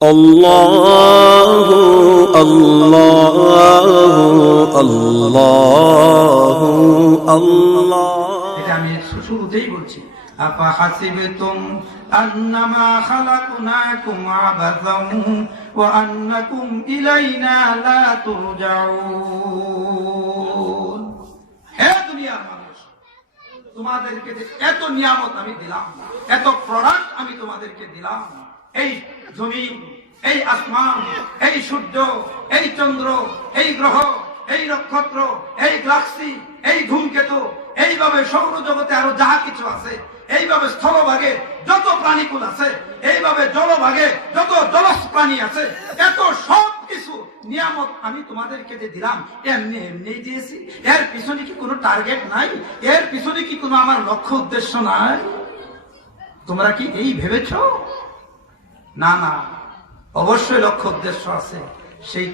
আল্লাহু আল্লাহু আল্লাহু আল্লাহ। এটা আমি শুরুতেই বলছি, আফা হাসিবতুম আন্নামা খালাকনাকুম আবাসাম ওয়া আন্নাকুম ইলাইনা লা তুরজাউন। হে দুনিয়ার মানুষ, তোমাদেরকে যে এত নিয়ামত আমি দিলাম, এত প্রোডাক্ট আমি তোমাদেরকে দিলাম, এই জমিন, এই আসমান, এই সূর্য, এই চন্দ্র, এই গ্রহ, এই নক্ষত্র, এই গ্যালাক্সি, এই ধূমকেতু, এইভাবে সৌরজগতে আরো যা কিছু আছে, এইভাবে স্থলভাগে যত প্রাণীকুল আছে, এইভাবে জলভাগে যত জলজ প্রাণী আছে, এত সব কিছু নিয়ামত আমি তোমাদেরকে যে দিলাম, এমনি এমনি দিয়েছি? এর পিছনে কি কোনো টার্গেট নাই? এর পিছনে কি কোনো আমার লক্ষ্য উদ্দেশ্য নাই? তোমরা কি এই ভেবেছ? না না, অবশ্যই লক্ষ্য উদ্দেশ্য আছে। সেই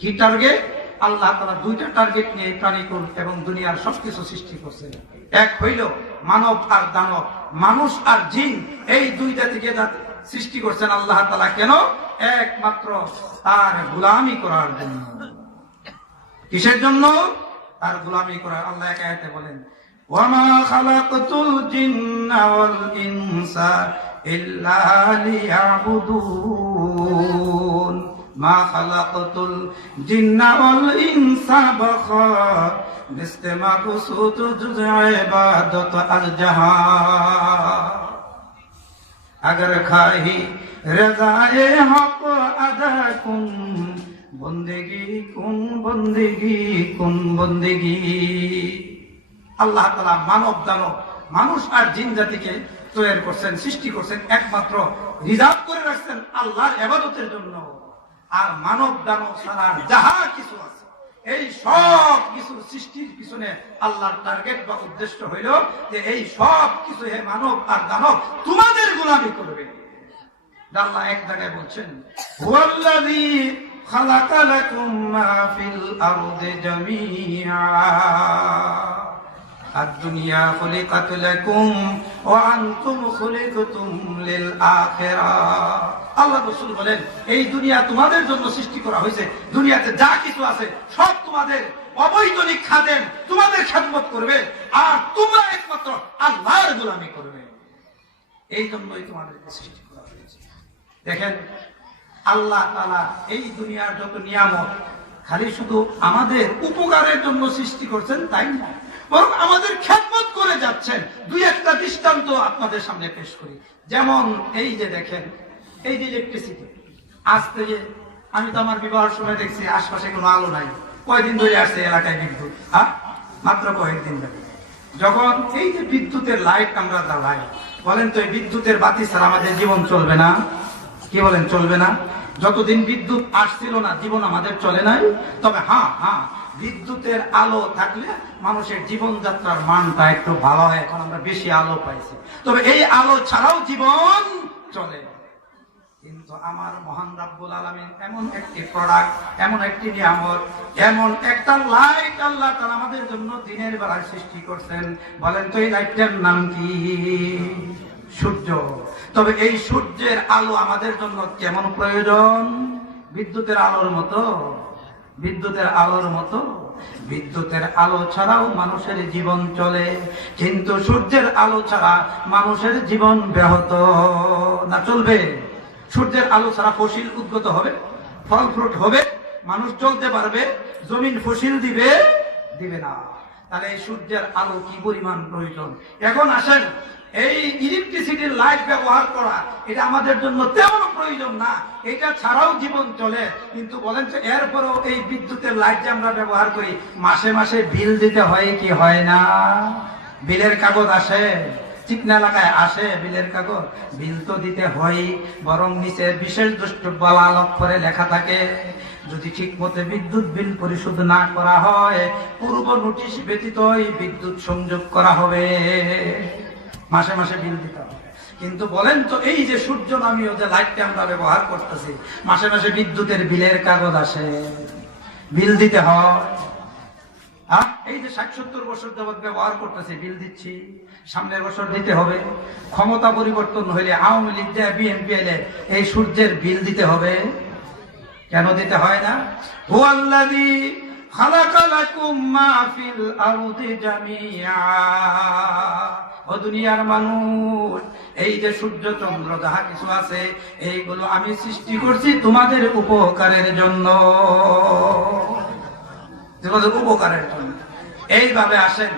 কি টার্গেট? আল্লাহ তাআলা দুইটা টার্গেট নিয়ে প্রাণীকুল এবং দুনিয়ার সবকিছু সৃষ্টি করছেন। এক হইল মানব আর দানব, মানুষ আর জিন, এই দুই জাতিকে সৃষ্টি করছেন আল্লাহ তাআলা। কেন? একমাত্র তার গোলামি করার জন্য। কিসের জন্য? তার গোলামি করার। আল্লাহ এক আয়াতে বলেন, ওয়ামা খালাকতুল জিন্না ওয়াল ইনসা ইল্লা লিয়াবুদুন। মা খালাকতুল জিন্না ওয়াল ইনসা বাখা বিস্তেমা কুসুত জুজআ ইবাদত আল জাহা। अगर खाही रज़ाए हक अदा कुन बंदगी कुन बंदगी कुन बंदगी। আল্লাহ তাআলা মানব দানব, মানুষ আর জিন জাতিকে তৈরি করছেন, সৃষ্টি করছেন, একমাত্র রিজার্ভ করে রাখছেন আল্লাহর ইবাদতের জন্য। আর মানব দানব ছাড়া যাহা কিছু আছে, এই সব কিছু সৃষ্টির পিছনে আল্লাহর টার্গেট বা উদ্দেশ্য হইল যে এই সব কিছু হে মানব আর দানব তোমাদের গোলামি করবে। আল্লাহ এক জায়গায় বলছেন, হুয়াল্লাযী খালাকা লাকুম মা ফিল আরদি জামিআ আদ-দুনিয়া খুলিকাত লাকুম ওয়া আনতুম খুলিকতুম লিল আখিরাহ। আল্লাহ রাসূল বলেন, এই দুনিয়া তোমাদের জন্য সৃষ্টি করা হয়েছে। দুনিয়াতে যা কিছু আছে সব তোমাদের অবৈতনিক খাদেম, তোমাদের খেদমত করবে, আর তোমরা একমাত্র আল্লাহর গোলামি করবে। এই জন্যই তোমাদেরকে সৃষ্টি করা হয়েছে। দেখেন, আল্লাহ তাআলা এই দুনিয়ার যত নিয়ামত খালি শুধু আমাদের উপকারের জন্য সৃষ্টি করছেন তাই না, বরং আমাদের খেদমত করে যাচ্ছেন। দুই একটা দৃষ্টান্ত আপনাদের সামনে পেশ করি। যেমন এই যে দেখেন, এই যে ইলেকট্রিসিটি, আজ থেকে আমি তো আমার বিবাহের সময় দেখছি আশপাশে কোনো আলো নাই। কয়দিন ধরে আসছে এলাকায় বিদ্যুৎ? মাত্র কয়েকদিন ধরে। যখন এই যে বিদ্যুতের লাইট আমরা জ্বালাই, বলেন তো এই বিদ্যুতের বাতি ছাড়া আমাদের জীবন চলবে না? কি বলেন, চলবে না? যতদিন বিদ্যুৎ আসছিল না, জীবন আমাদের চলে নাই। তবে হ্যাঁ, বিদ্যুতের আলো থাকলে মানুষের জীবনযাত্রার মানটা একটু ভালো হয়। এখন আমরা বেশি আলো পাইছি, তবে এই আলো ছাড়াও জীবন চলে। কিন্তু আমার মহান রাব্বুল আলামিন এমন একটি প্রোডাক্ট, এমন একটি নিয়ামত, এমন একটা লাইট আল্লাহ তাআলা আমাদের জন্য দিনের বেলায় সৃষ্টি করছেন। বলেন তো এই লাইটটার নাম কি? সূর্য। তবে এই সূর্যের আলো আমাদের জন্য কেমন প্রয়োজন? বিদ্যুতের আলোর মতো? বিদ্যুতের আলোর মতো? বিদ্যুতের আলো ছাড়াও মানুষের জীবন চলে, কিন্তু সূর্যের আলো ছাড়া মানুষের জীবন ব্যাহত না। চলবে? সূর্যের আলো ছাড়া ফসিল উদ্গত হবে, ফল ফ্রুট হবে, মানুষ চলতে পারবে, জমিন ফসিল দিবে না। তাহলে এই সূর্যের আলো কি পরিমাণ প্রয়োজন। এখন আসেন, এই ইলেকট্রিসিটির লাইট ব্যবহার করা এটা আমাদের জন্য তেমন প্রয়োজন না, এটা ছাড়াও জীবন চলে। কিন্তু বলেন তো, এরপরও এই বিদ্যুতের লাইট যে আমরা ব্যবহার করি, মাসে মাসে বিল দিতে হয় কি হয় না? বিলের কাগজ আসে, চিকনা এলাকায় আসে বিলের কাগজ, বিল তো দিতে হয়। বরং নিচে বিশেষ দ্রষ্টব্য লাল অক্ষরে লেখা থাকে, যদি ঠিক মতো বিদ্যুৎ বিল পরিশোধ না করা হয়, পূর্ব নোটিশ ব্যতীত বিদ্যুৎ সংযোগ করা হবে। মাসে মাসে বিল দিতে হবে। কিন্তু বলেন তো, এই যে সূর্য নামীয় যে লাইটটা আমরা ব্যবহার করতেছি, মাসে মাসে বিদ্যুতের বিলের কাগজ আসে, বিল দিতে হয়। এই যে 60-70 বছর যাবৎ ব্যবহার করতেছে, বিল দিচ্ছি, সামনের বছর দিতে হবে। ক্ষমতা পরিবর্তন হইলে আওয়ামী লীগ দেয়, বিএনপি এলে এই সূর্যের বিল দিতে হবে। কেন দিতে হয় না? হুয়াল্লাযী খালাকা লাকুম মা ফিল আরদি জামিআ। ও দুনিয়ার মানুষ, এই যে সূর্য চন্দ্র যাহা কিছু আছে, এইগুলো আমি সৃষ্টি করছি তোমাদের উপকারের জন্য, তোমাদের উপকারের জন্য। এইভাবে আসেন,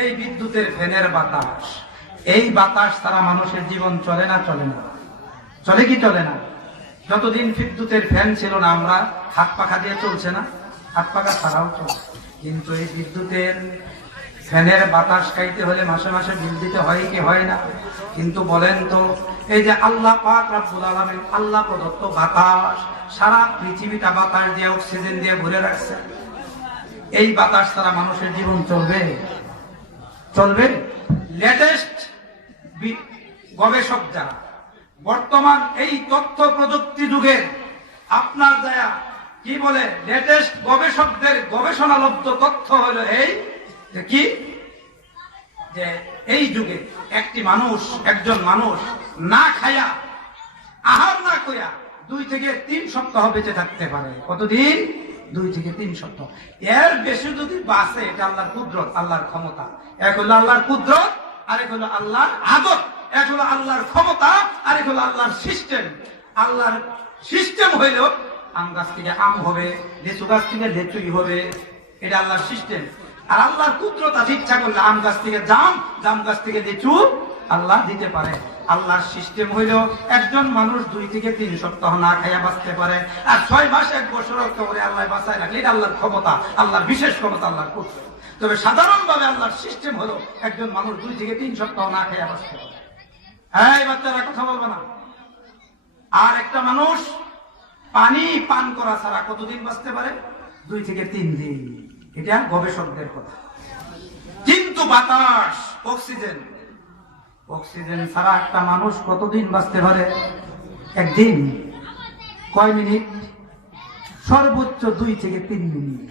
এই বিদ্যুতের ফ্যানের বাতাস, এই বাতাস ছাড়া মানুষের জীবন চলে না? চলে না? চলে কি চলে না? যতদিন বিদ্যুতের ফ্যান ছিল না, আমরা হাত পাখা দিয়ে চলছে না? হাত পাখা ছাড়াও চলছে। কিন্তু এই বিদ্যুতের ফ্যানের বাতাস খাইতে হলে মাসে মাসে বিল দিতে হয় কি হয় না? কিন্তু বলেন তো, এই যে আল্লাহ পাক রব্বুল আলামিন আল্লাহ প্রদত্ত বাতাস, সারা পৃথিবীটা বাতাস দিয়ে, অক্সিজেন দিয়ে ভরে রাখছে, এই বাতাস ছাড়া মানুষের জীবন চলবে? চলবে? লেটেস্ট গবেষক যারা, বর্তমান এই তথ্য প্রযুক্তি যুগের আপনার যারা কি বলে, লেটেস্ট গবেষকদের গবেষণালব্ধ তথ্য হলো এই যে কি, যে এই যুগে একজন মানুষ না খায়া, আহার না কইয়া 2 থেকে 3 সপ্তাহ বেঁচে থাকতে পারে। কতদিন? 2 থেকে 3 সপ্তাহ। এর বেশি যদি বাঁচে, এটা আল্লাহর কুদরত, আল্লাহর ক্ষমতা। এক হলো আল্লাহর কুদরত, আরেক হলো আল্লাহর আদত। এক হলো আল্লাহর ক্ষমতা, আরেক হলো আল্লাহর সিস্টেম। আল্লাহর সিস্টেম হইল আম গাছ থেকে আম হবে, লিচু গাছ থেকে লিচুই হবে, এটা আল্লাহর সিস্টেম। আর আল্লাহর কুদরত আছে, ইচ্ছা করলে আম গাছ থেকে জাম, জাম গাছ থেকে লিচু আল্লাহ দিতে পারে। আল্লাহর সিস্টেম হইল একজন মানুষ 2 থেকে 3 সপ্তাহ না খাইয়া বাঁচতে পারে, আর 6 মাস 1 বছর করে আল্লাহ বাঁচায় রাখলে এটা আল্লাহর ক্ষমতা, আল্লাহর বিশেষ ক্ষমতা, আল্লাহর কুদরত। তবে সাধারণভাবে আল্লাহর সিস্টেম হলো একজন মানুষ 2 থেকে 3 সপ্তাহ না খাইয়া বাঁচতে পারে। এই বাচ্চারা কথা বলবে না। আর একটা মানুষ পানি পান করা ছাড়া কতদিন বাঁচতে পারে? 2 থেকে 3 দিন। এটা গবেষকদের কথা। কিন্তু বাতাস, অক্সিজেন ছাড়া একটা মানুষ কতদিন বাঁচতে পারে? একদিন। কয় মিনিট? সর্বোচ্চ 2 থেকে 3 মিনিট।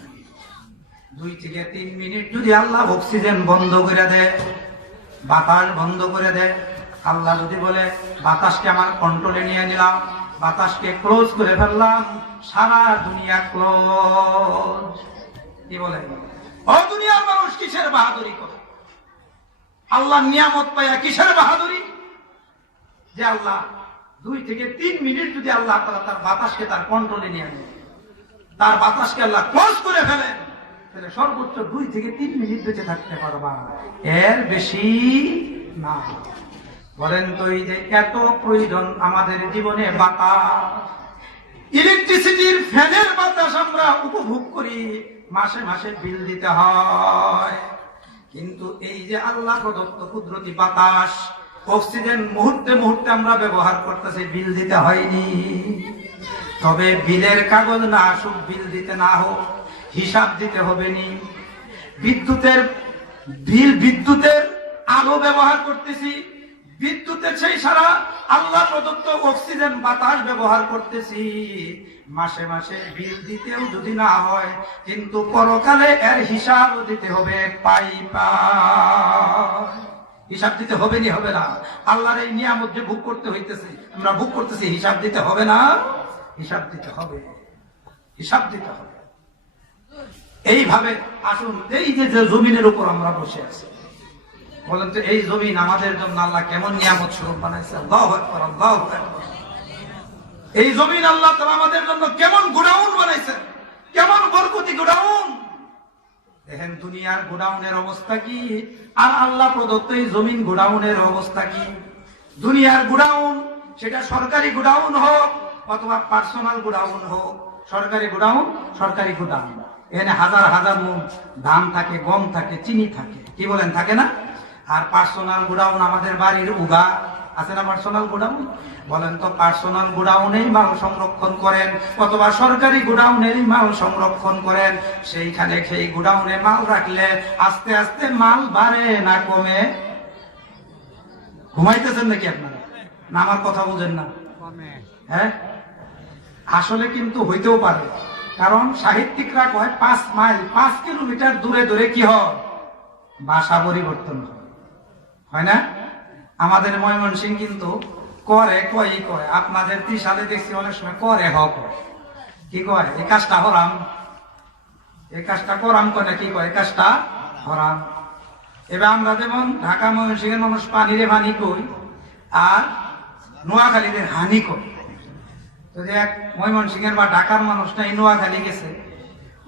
2 থেকে 3 মিনিট যদি আল্লাহ অক্সিজেন বন্ধ করে দেয়, বাতাস বন্ধ করে দেয়, আল্লাহ যদি বলে বাতাসকে আমার কন্ট্রোলে নিয়ে নিলাম, বাতাসকে ক্লোজ করে ফেললাম, সারা দুনিয়া ক্লোজ। কি বলে? ও দুনিয়ার মানুষ, কিসের বাহাদুরি করে? আল্লাহ নিয়ামত পাইয়া কিসের বাহাদুরি? যে আল্লাহ 2 থেকে 3 মিনিট যদি আল্লাহ তার বাতাসকে তার কন্ট্রোলে নিয়ে নেয়, তার বাতাসকে আল্লাহ ক্লোজ করে ফেলেন, তাহলে সর্বোচ্চ 2 থেকে 3 মিনিট বেঁচে থাকতে পারবা, এর বেশি না। বলেন তো, এই যে এত প্রয়োজন আমাদের জীবনে বাতাস, ইলেকট্রিসিটির ফ্যানের বাতাস আমরা উপভোগ করি, মাসে মাসে বিল দিতে হয়। কিন্তু এই যে আল্লাহ প্রদত্ত কুদরতি বাতাস, অক্সিজেন মুহূর্তে মুহূর্তে আমরা ব্যবহার করতেছি, বিল দিতে হয়নি। তবে বিলের কাগজ না আসুক, বিল দিতে না হোক, হিসাব দিতে হবে নি। বিদ্যুতের বিল, বিদ্যুতের আলো ব্যবহার করতেছি, বিদ্যুতের সেই সারা আল্লাহ প্রদত্ত অক্সিজেন বাতাস ব্যবহার করতেছি, মাসে মাসে বিল দিতেও যদি না হয়, কিন্তু পরকালে এর হিসাব দিতে হবে। হিসাব দিতে হবে নি? হবে না? আল্লাহর এই নিয়ামত যে ভোগ করতে হইতেছে, আমরা ভোগ করতেছি, হিসাব দিতে হবে না? হিসাব দিতে হবে, হিসাব দিতে হবে। এইভাবে আসুন, এই যে জমিনের উপর আমরা বসে আছি, বলেন তো এই জমিন আমাদের জন্য আল্লাহ কেমন নিয়ামত স্বরূপ বানাইছে? আল্লাহু আকবার, আল্লাহু আকবার। এই জমিন আল্লাহ তাআলা আমাদের জন্য কেমন গোডাউন বানাইছেন, কেমন বরকতি গোডাউন। দেখেন দুনিয়ার গোডাউনের অবস্থা কি, আর আল্লাহ প্রদত্ত এই জমিন গোডাউনের অবস্থা কি। দুনিয়ার গোডাউন, সেটা সরকারি গোডাউন হোক অথবা পার্সোনাল গোডাউন হোক, সরকারি গোডাউন, সরকারি গোডাউন, এখানে হাজার হাজার মন ধান থাকে, গম থাকে, চিনি থাকে, কি বলেন, থাকে না? আর পার্সোনাল গোডাউন আমাদের বাড়ির উগা আছে না? পার্সোনাল গোডাউন, বলেন তো পার্সোনাল গোডাউনেই মাল সংরক্ষণ করেন অথবা সরকারি গোডাউনেই মাল সংরক্ষণ করেন, সেইখানে সেই গোডাউনে মাল রাখলে আস্তে আস্তে মাল বাড়ে না কমে? ঘুমাইতেছেন নাকি আপনারা? না আমার কথা বুঝেন না? হ্যাঁ, আসলে কিন্তু হইতেও পারে, কারণ সাহিত্যিকরা কয় 5 মাইল 5 কিলোমিটার দূরে দূরে কি হয়, ভাষা পরিবর্তন হয় না? আমাদের ময়মনসিংহ কিন্তু করে কয়ই কয়, আপনাদের ত্রিশালে দেখছি অনেক সময় করে হক কি কয়, এই কাজটা হরাম, এই কাজটা করাম কয় না, কি কয়, এই কাজটা হরাম। এবার আমরা যেমন ঢাকা ময়মনসিংহের মানুষ পানিরে পানি কই, আর নোয়াখালীদের হানি কই। তো যে এক ময়মনসিংহের বা ঢাকার মানুষ নাই নোয়াখালী গেছে,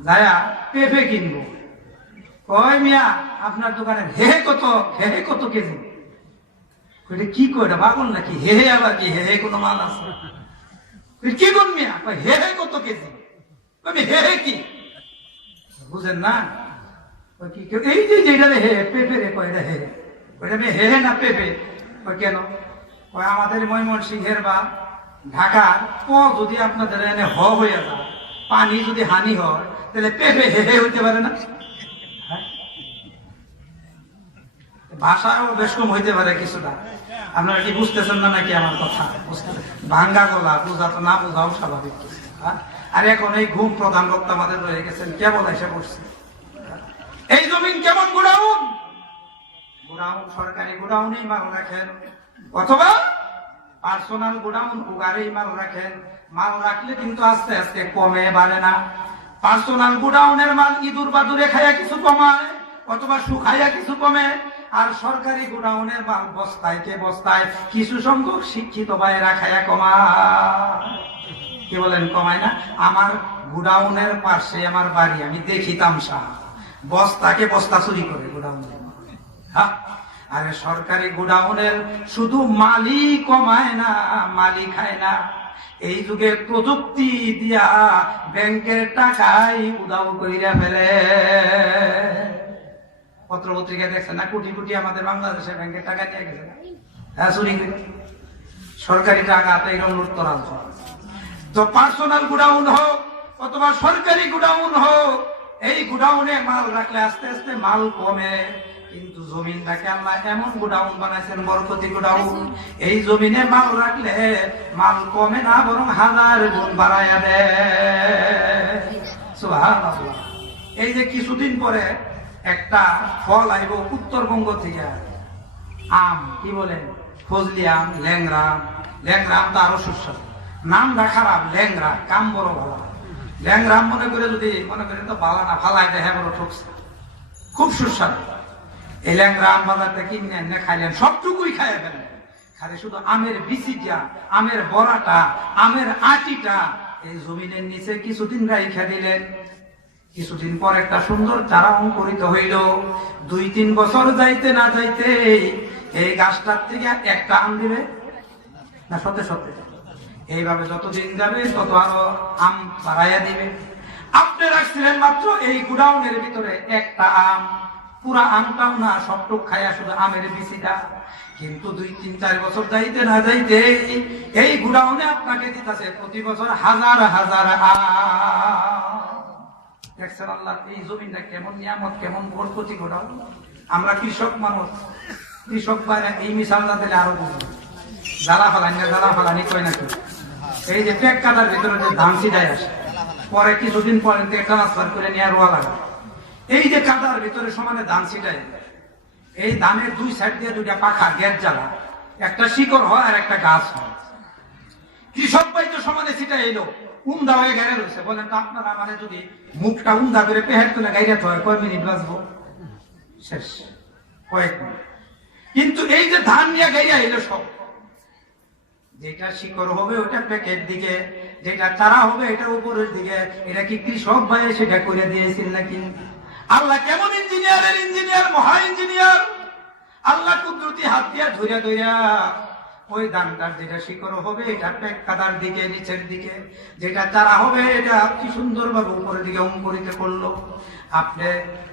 যায়া পেঁপে কিনবো, কয় মিয়া আপনার দোকানে হে কত কেজি? কি কয়, পাগল নাকি? হে আবার কি, হে কোনো মাল আছে? কি কোন মিয়া? হে কত কেজি? হে কি বুঝেন না? এই যে যেটা হে পেঁপে রে, কয়টা হে, ওইটা হে না পেঁপে। কেন? আমাদের ময়মনসিংহের বা ঢাকার যদি আপনাদের এনে হয়ে যায়, পানি যদি হানি হয়, তাহলে পেঁপে হে হইতে পারে না? ভাষাও বেশ কম হইতে পারে কিছুটা। আপনারা কি বুঝতেছেন না নাকি আমার কথা? ভাঙ্গা গলা, বুঝা তো না বুঝাও স্বাভাবিক কিছু। আর এখন এই ঘুম প্রধান বক্তা আমাদের রয়ে গেছেন, কেবল এসে পড়ছে। এই জমিন কেমন গোডাউন, সরকারি গোডাউনেই মাল রাখেন, অথবা পার্সোনাল গোডাউন উগারেই মাল রাখেন। মাল রাখলে কিন্তু আস্তে আস্তে কমে, বাড়ে না। পার্সোনাল গোডাউনের মাল ইঁদুর বাদুরে খাইয়া কিছু কমায়, অথবা শুকাইয়া কিছু কমে। আর সরকারি গোডাউনের মাল বস্তায় কে বস্তায় কিছু সংখ্যক শিক্ষিত ভাইয়েরা খাইয়া কমায়। কি বলেন, কমায় না? আমার গোডাউনের পাশে আমার বাড়ি, আমি দেখি তামসা, বস্তাকে বস্তা চুরি করে গোডাউনের। আরে সরকারি গোডাউনের শুধু মালি কমায় না, মালি খায় না। এই যুগে প্রযুক্তি দিয়া ব্যাংকের টাকাই উদাও কইরা ফেলে। পত্র পত্রিকা দেখছেন না, কোটি কোটি আমাদের বাংলাদেশের ব্যাংকের টাকা নিয়ে গেছে, হ্যাঁ, চুরি করে। সরকারি টাকা তো এরকম লুটতরাজ। তো পার্সোনাল গোডাউন হোক অথবা সরকারি গোডাউন হোক, এই গোডাউনে মাল রাখলে আস্তে আস্তে মাল কমে। কিন্তু জমিনটাকে আল্লাহ এমন গোডাউন বানাইছেন, বরকতি গোডাউন, এই জমিনে মাল রাখলে মাল কমে না, বরং 1000 গুণ বাড়াইয়া দেয়। সুবহানাল্লাহ। এই যে কিছুদিন পরে একটা ফল আইব উত্তরবঙ্গ থেকে, আম, কি বলেন, ফজলি আম, ল্যাংরা আম। ল্যাংরা আম তো আরো সুস্বাদু, নামটা খারাপ, ল্যাংরা, কাম বড় ভালো। ল্যাংরা আম মনে করে যদি মনে করেন তো বালা না, ফালাই দেয়, হ্যাঁ বড় ঠকছে, খুব সুস্বাদু। এই ল্যাংরা আম বাজার থেকে কিনে এনে খাইলেন, সবটুকুই খাইয়া ফেললেন, খালি শুধু আমের বিচিটা, আমের বড়াটা, আমের আটিটা এই জমিনের নিচে কিছুদিন রাইখা দিলেন। কিছুদিন পর একটা সুন্দর চারা অঙ্কুরিত হইল। 2-3 বছর যাইতে না যাইতে এই গাছটার থেকে একটা আম দিবে না, সত্যি সত্যি এইভাবে যতদিন যাবে তত আরো আম বাড়াইয়া দিবে। আপনি রাখছিলেন মাত্র এই গুডাউনের ভিতরে একটা আম, পুরা আমটাও না, সবটুক খাইয়া শুধু আমের বিচিটা। কিন্তু 2-3-4 বছর যাইতে না যাইতে এই গুডাউনে আপনাকে দিতেছে প্রতি বছর 1000 আম। দেখছেন আল্লাহ এই জমিনটা কেমন নিয়ামত, কেমন বরকতি গোডাউন। আমরা কৃষক মানুষ, কৃষক বাইরে এই মিশাল না দিলে আরো বুঝবো। জ্বালা ফালানি কয় নাকি, এই যে পেক কাটার ভিতরে যে ধান ছিটাই আসে, পরে কিছুদিন পরে ট্রান্সফার করে নিয়ে রোয়া লাগা, এই যে কাদার ভিতরে সমানে ধান ছিটাই, এই ধানের 2 সাইড দিয়ে 2টা পাখা গ্যাস জ্বালা, একটা শিকড় হয় আর একটা গাছ হয়। কৃষক ভাই তো সমানে ছিটাই এলো, উমদা হয়ে গেড়ে রয়েছে। বলেন তো আপনারা মানে যদি মুখটা উমদা করে পেহের তুলে গাইরাতে হয়, কয় মিনিট বাঁচবো? শেষ, কয়েক মিনিট। কিন্তু এই যে ধান নিয়ে গাইয়া এলো, সব যেটা শিকড় হবে ওটা পেকের দিকে, যেটা চারা হবে এটা উপরের দিকে। এটা কি কৃষক ভাই সেটা করে দিয়েছিল নাকি? আল্লাহ কেমন ইঞ্জিনিয়ার, মহা ইঞ্জিনিয়ার। আল্লাহ কুদরতি হাত দিয়া ধইরা ধইরা ওই ধানটার যেটা শিকড় হবে এটা পেক কাদার দিকে, নিচের দিকে, যেটা চারা হবে এটা কি সুন্দর ভাবে উপরের দিকে অঙ্কুরিত করলো। আপনি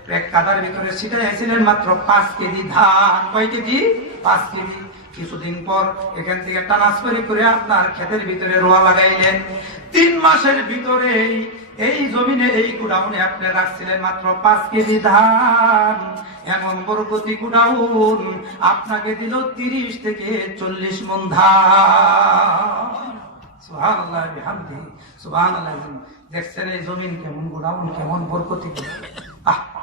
পেক কাদার ভিতরে ছিটাইছিলেন মাত্র 5 কেজি ধান। কয় কেজি? 5 কেজি। কিছুদিন পর এখান থেকে ট্রান্সফার করে আপনার ক্ষেতের ভিতরে রোয়া লাগাইলেন। 3 মাসের ভিতরে এই জমিনে, এই গুডাউনে আপনি রাখছিলেন মাত্র 5 কেজি ধান। এমন বরকতি গুডাউন আপনাকে দিল 30 থেকে 40 মণ ধান। সুবহানাল্লাহ বিহামদিহি সুবহানাল্লাহ। দেখছেন এই জমিন কেমন গোডাউন, কেমন বরকতি।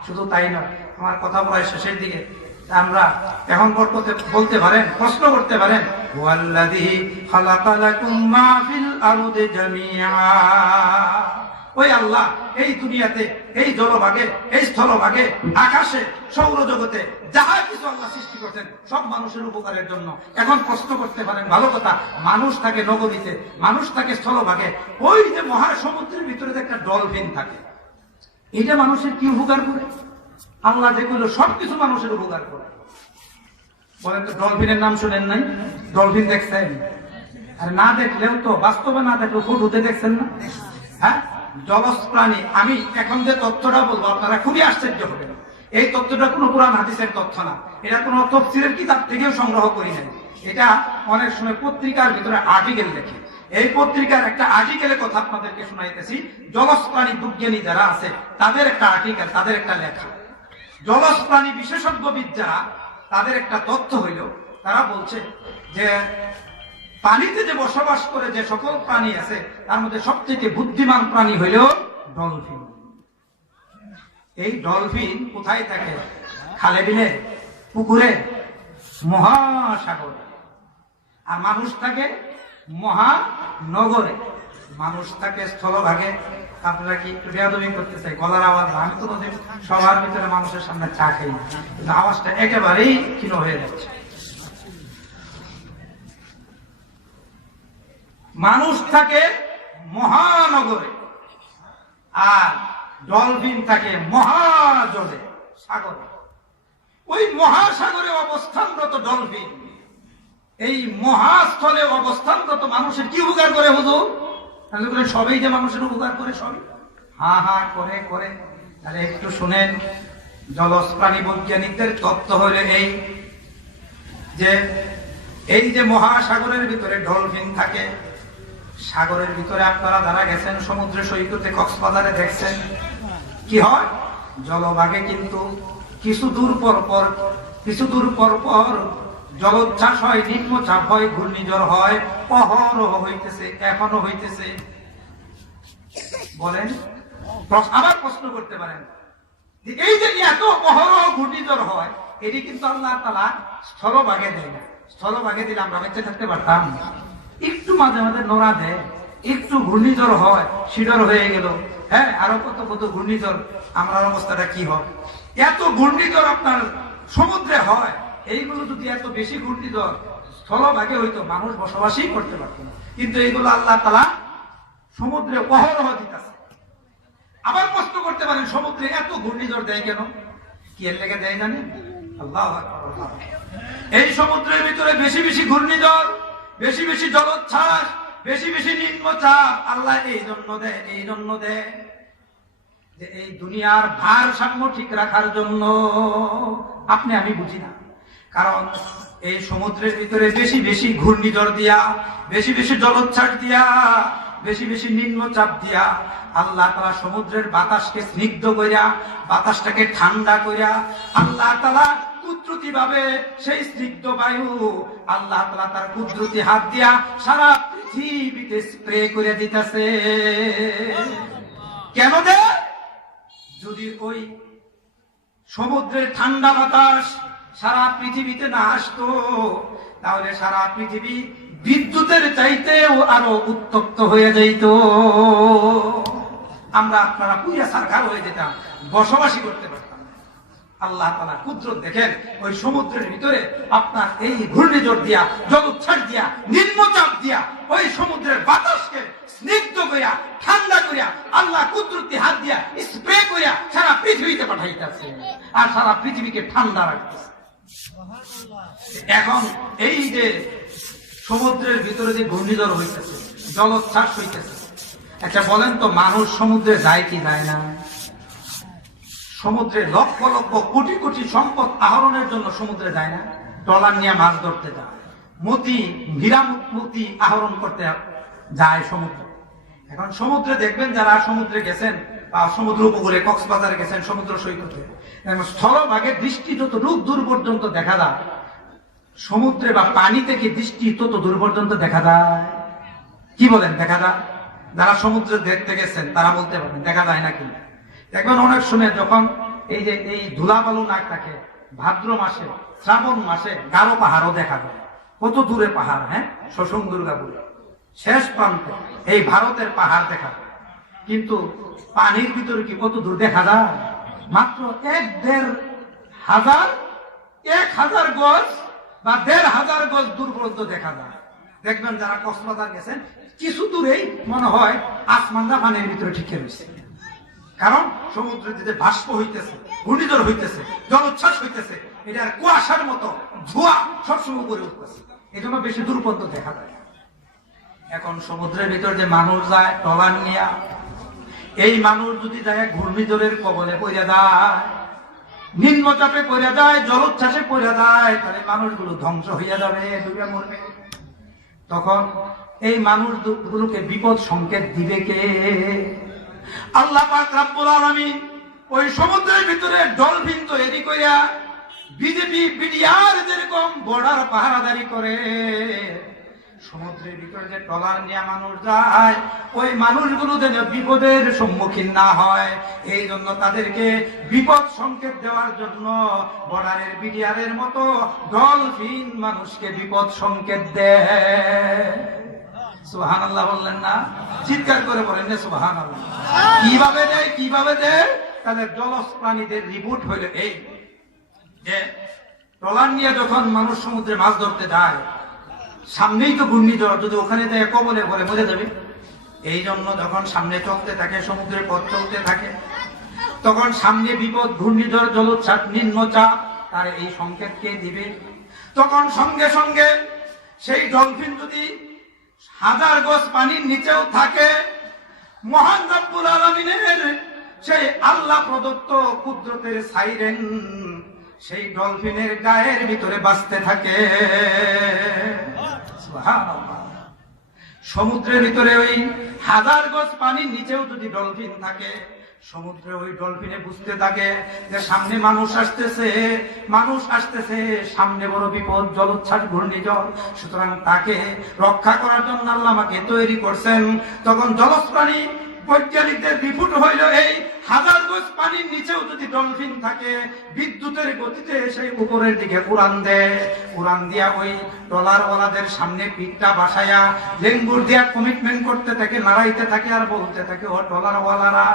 শুধু তাই নয়, আমার কথা প্রায় শেষের দিকে। আমরা এখন বলতে পারেন, প্রশ্ন করতে পারেন, ওয়াল্লাযী খালাকা লাকুম মা ফিল আরদি জামিআ। ওই আল্লাহ এই দুনিয়াতে, এই জলভাগে, এই স্থলভাগে, আকাশে, সৌরজগতে যাহা কিছু আল্লাহ সৃষ্টি করছেন সব মানুষের উপকারের জন্য। এখন প্রশ্ন করতে পারেন, ভালো কথা, মানুষ থাকে নগরীতে, মানুষ থাকে স্থলভাগে, ওই যে মহাসমুদ্রের ভিতরে যে একটা ডলফিন থাকে, এটা মানুষের কি উপকার করে? আল্লাহ যেগুলো সবকিছু মানুষের উপকার করে। বলেন তো, ডলফিনের নাম শুনেন নাই? ডলফিন দেখছেন? আর না দেখলেও তো, বাস্তবে না দেখলেও ফটোতে দেখছেন না? হ্যাঁ, জলজ প্রাণী। আমি এখন যে তথ্যটা বলবো আপনারা খুবই আশ্চর্য হবেন। এই তথ্যটা কোনো কোরআন হাদিসের তথ্য না, এটা কোনো তাফসীরের কিতাব থেকেও সংগ্রহ করি নাই। এটা অনেক সময় পত্রিকার ভিতরে আর্টিকেল দেখি। এই পত্রিকার একটা আর্টিকেলের কথা আপনাদেরকে শোনাইতেছি। জলজ প্রাণী বিজ্ঞানী যারা আছে তাদের একটা আর্টিকেল, তাদের একটা লেখা। জলজ প্রাণী বিশেষজ্ঞবিদ যারা, তাদের একটা তথ্য হইল, তারা বলছে যে পানিতে যে বসবাস করে যে সকল প্রাণী আছে তার মধ্যে সবথেকে বুদ্ধিমান প্রাণী হইল ডলফিন। এই ডলফিন কোথায় থাকে? খালে বিলে, পুকুরে, মহাসাগরে। আর মানুষ থাকে মহানগরে, মানুষ থাকে স্থলভাগে। আপনারা কি একটু বেয়াদবি করতে চাই? গলার আওয়াজ, আমি তো সবার ভিতরে মানুষের সামনে চা খাই, কিন্তু আওয়াজটা একেবারেই ক্ষীণ হয়ে যাচ্ছে। মানুষ থাকে মহানগরে আর ডলফিন থাকে মহাজলে, সাগরে। ওই মহাসাগরে অবস্থানরত ডলফিন এই মহাস্থলে অবস্থানরত মানুষের কি উপকার করে? হুজুর, সবই যে মানুষের উপকার করে, সবই হা হা করে করে। তাহলে একটু শুনেন, জলজ প্রাণী বৈজ্ঞানিকদের তত্ত্ব হইল এই যে মহাসাগরের ভিতরে ডলফিন থাকে। সাগরের ভিতরে আপনারা যারা গেছেন, সমুদ্র সৈকতে, কক্সবাজারে দেখছেন কি হয়? জলভাগে কিন্তু কিছু দূর পর পর জলোচ্ছ্বাস হয়, নিম্নচাপ হয়, ঘূর্ণিঝড় হয়, অহরহ হইতেছে, এখনো হইতেছে। বলেন, আবার প্রশ্ন করতে পারেন, এই যে এত অহরহ ঘূর্ণিঝড় হয়, এটি কিন্তু আল্লাহ তাআলা স্থলভাগে দেয় না। স্থলভাগে দিলে আমরা বেঁচে থাকতে পারতাম? একটু মাঝে মাঝে নোড়া দেয়, একটু ঘূর্ণিঝড় হয়, শিডর হয়ে গেল, হ্যাঁ, আরো কত কত ঘূর্ণিঝড়, আমার অবস্থাটা কি হয়? এত ঘূর্ণিঝড় আপনার সমুদ্রে হয়, এইগুলো যদি এত বেশি ঘূর্ণিঝড় স্থলভাগে হইতো, মানুষ বসবাসই করতে পারত না। কিন্তু এইগুলো আল্লাহ তাআলা সমুদ্রে অহরহ দিতেছে। আবার প্রশ্ন করতে পারেন, সমুদ্রে এত ঘূর্ণিঝড় দেয় কেন? কি এর লেগে দেয় জানেন? আল্লাহু আকবার। এই সমুদ্রের ভিতরে বেশি বেশি ঘূর্ণিঝড়, বেশি বেশি জলোচ্ছ্বাস, বেশি বেশি নিম্নচাপ আল্লাহ এই জন্য দেয় যে এই দুনিয়ার ভারসাম্য ঠিক রাখার জন্য। আপনি আমি বুঝি না, কারণ এই সমুদ্রের ভিতরে বেশি বেশি ঘূর্ণিঝড় দিয়া, বেশি বেশি জলোচ্ছ্বাস দিয়া, বেশি বেশি নিম্নচাপ দিয়া আল্লাহ তাআলা সমুদ্রের বাতাসকে স্নিগ্ধ কইরা, বাতাসটাকে ঠান্ডা কইরা আল্লাহ তাআলা কুদরতি ভাবে সেই স্নিগ্ধ বায়ু আল্লাহ তাআলা তার কুদরতি হাত দিয়া সারা পৃথিবীতে স্প্রে করে দিতেছে। কেন দেয়? যদি ওই সমুদ্রের ঠান্ডা বাতাস সারা পৃথিবীতে না আসতো, তাহলে সারা পৃথিবী বিদ্যুতের চাইতেও আরো উত্তপ্ত হয়ে যাইত। আমরা আপনারা পুরা সারখার হয়ে যেতাম, বসবাসই করতে পারতাম। আল্লাহ তাআলা কুদরত দেখেন, ওই সমুদ্রের ভিতরে আপনার এই ঘূর্ণিঝড় দিয়া, জলোচ্ছ্বাস দিয়া, নিম্নচাপ দিয়া, ওই সমুদ্রের বাতাসকে স্নিগ্ধ করিয়া, ঠান্ডা করিয়া আল্লাহ কুদরতি হাত দিয়া স্প্রে করিয়া সারা পৃথিবীতে পাঠাইতেছে, আর সারা পৃথিবীকে ঠান্ডা রাখতেছে। এখন এই যে সমুদ্রের ভিতরে যে ঘূর্ণিঝড় হইতেছে, জলোচ্ছ্বাস হইতেছে, আচ্ছা বলেন তো, মানুষ সমুদ্রে যায় কি যায় না? সমুদ্রে লক্ষ লক্ষ কোটি কোটি সম্পদ আহরণের জন্য সমুদ্রে যায় না? ট্রলার নিয়ে মাছ ধরতে যায়, হীরা মতি আহরণ করতে যায় সমুদ্রে। এখন সমুদ্রে দেখবেন, যারা সমুদ্রে গেছেন বা সমুদ্র উপকূলে কক্সবাজারে গেছেন, সমুদ্র সৈকতে, স্থলভাগে দৃষ্টি যত দূর পর্যন্ত দেখা যায়, সমুদ্রে বা পানি থেকে দৃষ্টি তত দূর পর্যন্ত দেখা যায়। কি বলেন, দেখা যায়? যারা সমুদ্রে দেখতে গেছেন তারা বলতে পারবেন দেখা যায় নাকি? দেখবেন অনেক সময় যখন এই ধুলাবালু নাক থাকে, ভাদ্র মাসে, শ্রাবণ মাসে গারো পাহাড়ও দেখা যায়। কত দূরে পাহাড়, হ্যাঁ, শোষণ দুর্গাপুর শেষ প্রান্তে এই ভারতের পাহাড় দেখা যায়। কিন্তু পানির ভিতরে কি কত দূর দেখা যায়? মাত্র 1,500 গজ বা 1,500 গজ দূর পর্যন্ত দেখা যায়। দেখবেন যারা কক্সবাজার গেছেন কিছু দূরেই মনে হয় আসমানটা পানির ভিতরে ঠিকই রয়েছে। কারণ সমুদ্রের দিকে বাষ্প হইতেছে, ঘূর্ণিঝড় হইতেছে, জলোচ্ছ্বাস হইতেছে, এটা কুয়াশার মতো ধোঁয়া সবসময় করে উঠতেছে, এই জন্য বেশি দূর পর্যন্ত দেখা যায়। এখন সমুদ্রের ভিতর যে মানুষ যায় ট্রলার নিয়ে, এই মানুষ যদি যায় ঘূর্ণিঝড়ের কবলে পড়ে যায়, নিম্নচাপে পড়ে যায়, জলোচ্ছ্বাসে পড়ে যায়, তাহলে মানুষগুলো ধ্বংস হইয়া যাবে, ডুবে মরবে। তখন এই মানুষগুলোকে বিপদ সংকেত দিবে কে? আল্লাহ পাক রব্বুল আলামিন ওই সমুদ্রের ভিতরে ডলফিন তৈরি কইরা বিজেপি বিডিআর যেরকম বর্ডার পাহারাদারি করে, সমুদ্রের ভিতরে যে ট্রলার নিয়ে মানুষ যায়, ওই মানুষগুলো যেন বিপদের সম্মুখীন না হয়, এই জন্য তাদেরকে বিপদ সংকেত দেওয়ার জন্য বর্ডারের বিডিআরের মতো ডলফিন মানুষকে বিপদ সংকেত দেয়। সুবহানাল্লাহ বললেন না? চিৎকার করে বলেন না সুবহানাল্লাহ। কিভাবে দেয়? তাহলে জলজ প্রাণীদের রিপোর্ট হইল এই যে ট্রলার নিয়ে যখন মানুষ সমুদ্রে মাছ ধরতে যায়, সামনেই তো ঘূর্ণিঝড়, যদি ওখানে যায় কবলে পরে মরে যাবে। এই জন্য যখন সামনে চলতে থাকে, সমুদ্রের পথ চলতে থাকে, তখন সামনে বিপদ, ঘূর্ণিঝড়, জলোচ্ছ্বাস, নিম্নচাপ, তার এই সংকেত কে দিবে? তখন সঙ্গে সঙ্গে সেই ডলফিন যদি 1000 গজ পানির নিচেও থাকে, মহান রব্বুল আলামিনের সেই আল্লাহ প্রদত্ত কুদরতের সাইরেন সেই ডলফিনের গায়ের ভিতরে বাজতে থাকে। সুবহানাল্লাহ। সমুদ্রের ভিতরে ওই 1000 গজ পানির নিচেও যদি ডলফিন থাকে, সমুদ্রে ওই ডলফিনে বুঝতে থাকে যে সামনে মানুষ আসতেছে, সামনে বড় বিপদ, জলোচ্ছ্বাস, ঘূর্ণিঝড়, সুতরাং তাকে রক্ষা করার জন্য আল্লাহ আমাকে তৈরি করছেন। তখন জলজ প্রাণী বৈজ্ঞানিকদের রিপোর্ট হইল এই 1000 গজ পানির নিচেও যদি ডলফিন থাকে, বিদ্যুতের গতিতে সেই উপরের দিকে উড়ান দেয়, উড়ান দিয়া ওই ট্রলারওয়ালাদের সামনে পিঠটা বাসায়া লেঙ্গুর দিয়া কমিটমেন্ট করতে থাকে, লড়াইতে থাকে আর বলতে থাকে, ও ট্রলারওয়ালারা